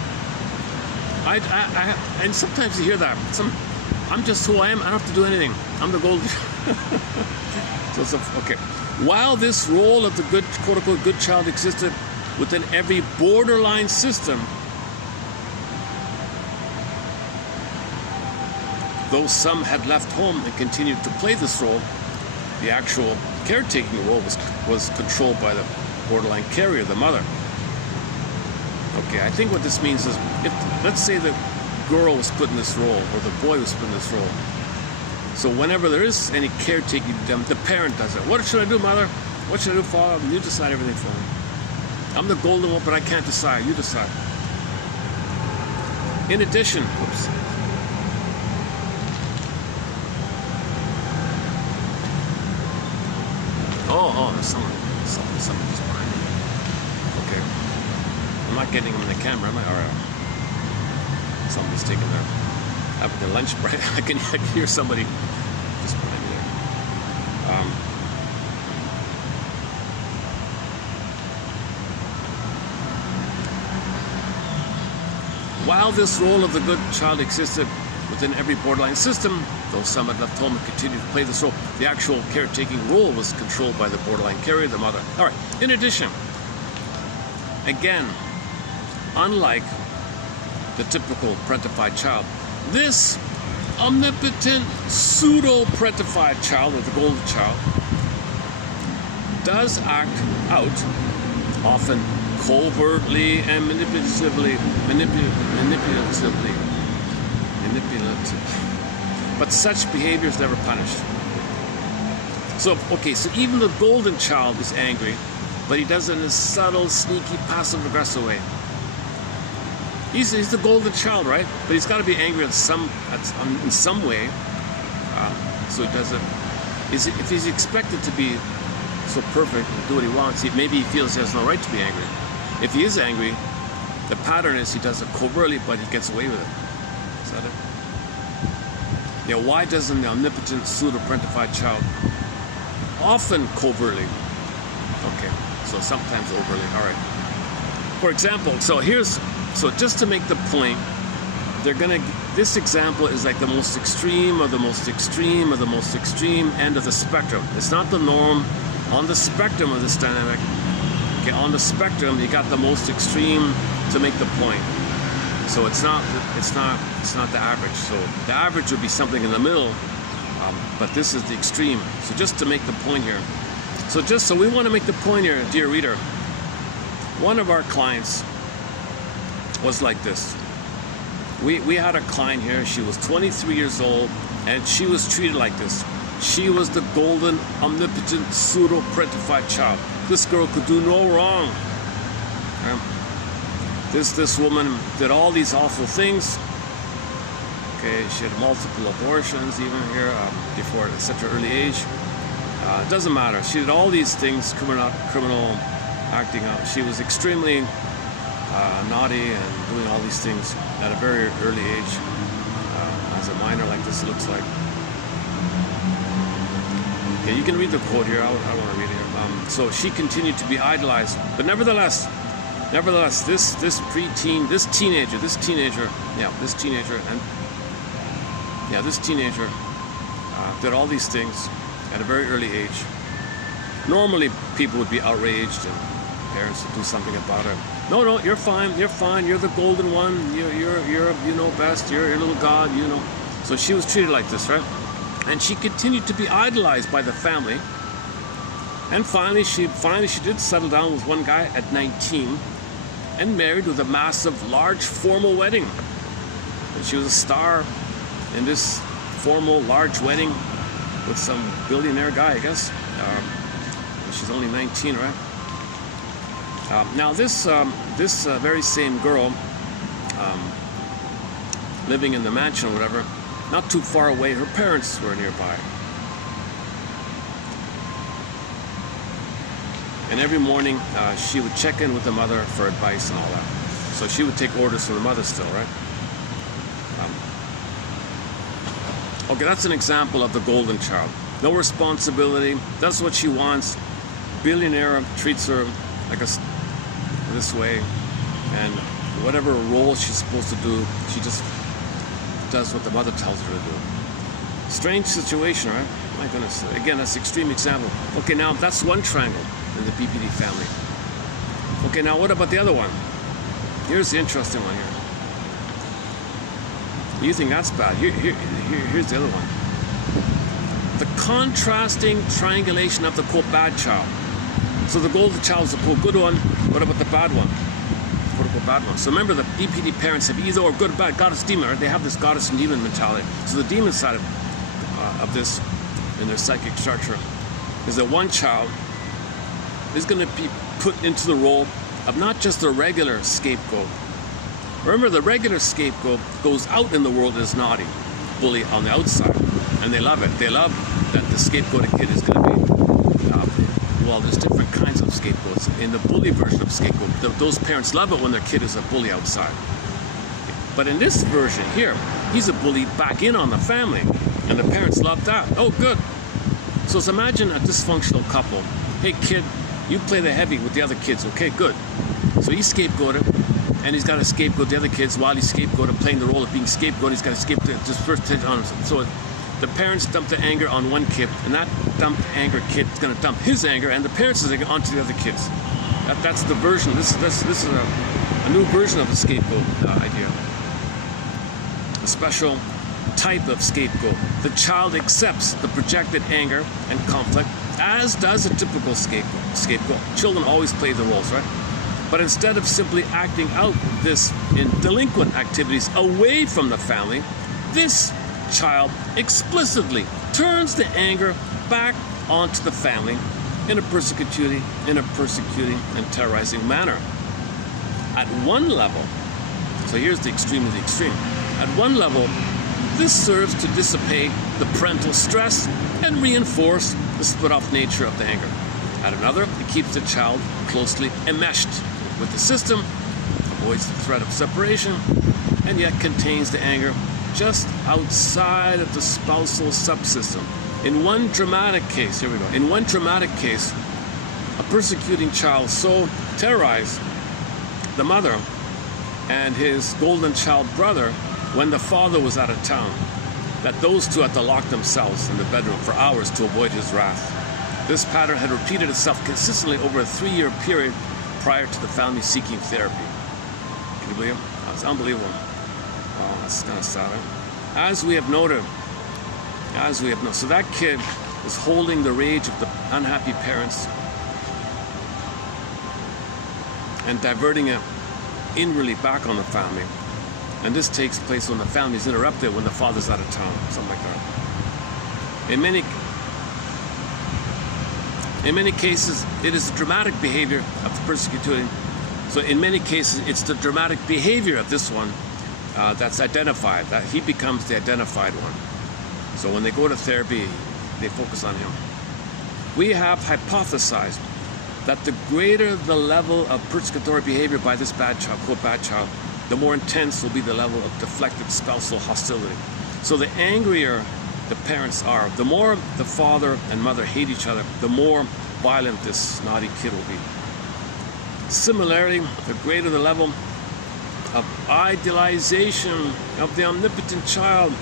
And sometimes you hear that. I'm just who I am. I don't have to do anything. I'm the golden. So okay. While this role of the good, quote-unquote, good child existed within every borderline system, though some had left home and continued to play this role, the actual caretaking role was controlled by the borderline carrier, the mother. Okay, I think what this means is, if let's say the girl was put in this role, or the boy was put in this role, so whenever there is any caretaking, the parent does it. What should I do, mother? What should I do, father? You decide everything for me. I'm the golden one, but I can't decide. You decide. In addition, whoops. Oh, there's someone just behind me. Okay. I'm not getting him in the camera, am I? All right. Somebody's taking the lunch break. I can hear somebody just behind me there. While this role of the good child existed within every borderline system, though some had left home and continued to play this role, the actual caretaking role was controlled by the borderline carrier, the mother. All right. In addition, again, unlike the typical parentified child, this omnipotent pseudo-parentified child, or the golden child, does act out, often covertly and manipulatively, but such behavior is never punished. So, okay, so even the golden child is angry, but he does it in a subtle, sneaky, passive-aggressive way. He's the golden child, right? But he's got to be angry in some way. So he does it. If he's expected to be so perfect and do what he wants, maybe he feels he has no right to be angry. If he is angry, the pattern is he does it covertly, but he gets away with it. Is that it? Yeah, why doesn't the omnipotent pseudo-parentified child often covertly. Okay, so sometimes overtly. All right. For example, so just to make the point, this example is like the most extreme of the most extreme of the most extreme end of the spectrum. It's not the norm. On the spectrum of this dynamic, okay, on the spectrum, you got the most extreme to make the point. So it's not the average. So the average would be something in the middle, but this is the extreme. So just to make the point here. So we want to make the point here, dear reader. One of our clients was like this. We had a client here. She was 23 years old, and she was treated like this. She was the golden, omnipotent, pseudo-parentified child. This girl could do no wrong. This woman did all these awful things. Okay, she had multiple abortions even here before at such an early age. It doesn't matter. She did all these things, criminal acting out. She was extremely naughty and doing all these things at a very early age. As a minor like this, it looks like. Okay, you can read the quote here. I don't want to read it here. So she continued to be idolized, but nevertheless, this preteen, this teenager, did all these things at a very early age. Normally, people would be outraged and parents would do something about it. No, you're fine. You're the golden one. You know best. You're your little god. You know. So she was treated like this, right? And she continued to be idolized by the family. And finally she did settle down with one guy at 19 and married with a massive, large, formal wedding. And she was a star in this formal, large wedding with some billionaire guy, I guess. She's only 19, right? Now this very same girl, living in the mansion or whatever, not too far away, her parents were nearby. And every morning she would check in with the mother for advice and all that. So she would take orders from the mother still, right? Okay, that's an example of the golden child. No responsibility, does what she wants. Billionaire treats her like this way, and whatever role she's supposed to do, she just does what the mother tells her to do. Strange situation, right? My goodness. Again, that's an extreme example. Okay, now that's one triangle in the BPD family. Okay, now what about the other one? Here's the interesting one here. You think that's bad? Here's the other one. The contrasting triangulation of the quote bad child. So the golden child is the quote good one. What about the bad one? Quote unquote bad one. So remember, the BPD parents have either or good or bad, goddess demon, right? They have this goddess and demon mentality. So the demon side of this in their psychic structure is that one child is going to be put into the role of not just the regular scapegoat. Remember, the regular scapegoat goes out in the world and is naughty, bully on the outside, and they love it. They love that the scapegoated kid is going to be, well, there's different kinds of scapegoats. In the bully version of scapegoat, those parents love it when their kid is a bully outside. But in this version here, he's a bully back in on the family, and the parents love that. Oh, good. So imagine a dysfunctional couple. Hey, kid, you play the heavy with the other kids. Okay, good. So he's scapegoated, and he's got to scapegoat the other kids while he's scapegoated, playing the role of being scapegoat. He's got to scapegoat just first on himself. So the parents dump the anger on one kid, and that dumped anger kid is going to dump his anger and the parents' anger onto the other kids. That's the version. This is a new version of the scapegoat idea. A special type of scapegoat. The child accepts the projected anger and conflict, as does a typical scapegoat. Children always play the roles, right? But instead of simply acting out this in delinquent activities away from the family, this child explicitly turns the anger back onto the family in a persecuting and terrorizing manner. At one level, so here's the extreme of the extreme. At one level, this serves to dissipate the parental stress and reinforce the split-off nature of the anger. At another, it keeps the child closely enmeshed with the system, avoids the threat of separation, and yet contains the anger just outside of the spousal subsystem. In one dramatic case, here we go. In one dramatic case, a persecuting child so terrorized the mother and his golden child brother when the father was out of town that those two had to lock themselves in the bedroom for hours to avoid his wrath. This pattern had repeated itself consistently over a 3-year period prior to the family seeking therapy. Can you believe it? That's unbelievable. Wow, that's kind of sad. Huh? As we have noted, so that kid is holding the rage of the unhappy parents and diverting it inwardly back on the family. And this takes place when the family is interrupted when the father's out of town, something like that. In many cases, it is the dramatic behavior of the persecuting. So in many cases, it's the dramatic behavior of this one that's identified, that he becomes the identified one. So when they go to therapy, they focus on him. We have hypothesized that the greater the level of persecutory behavior by this bad child, quote bad child, the more intense will be the level of deflected spousal hostility. So the angrier the parents are, the more the father and mother hate each other, the more violent this naughty kid will be. Similarly, the greater the level of idealization of the omnipotent child,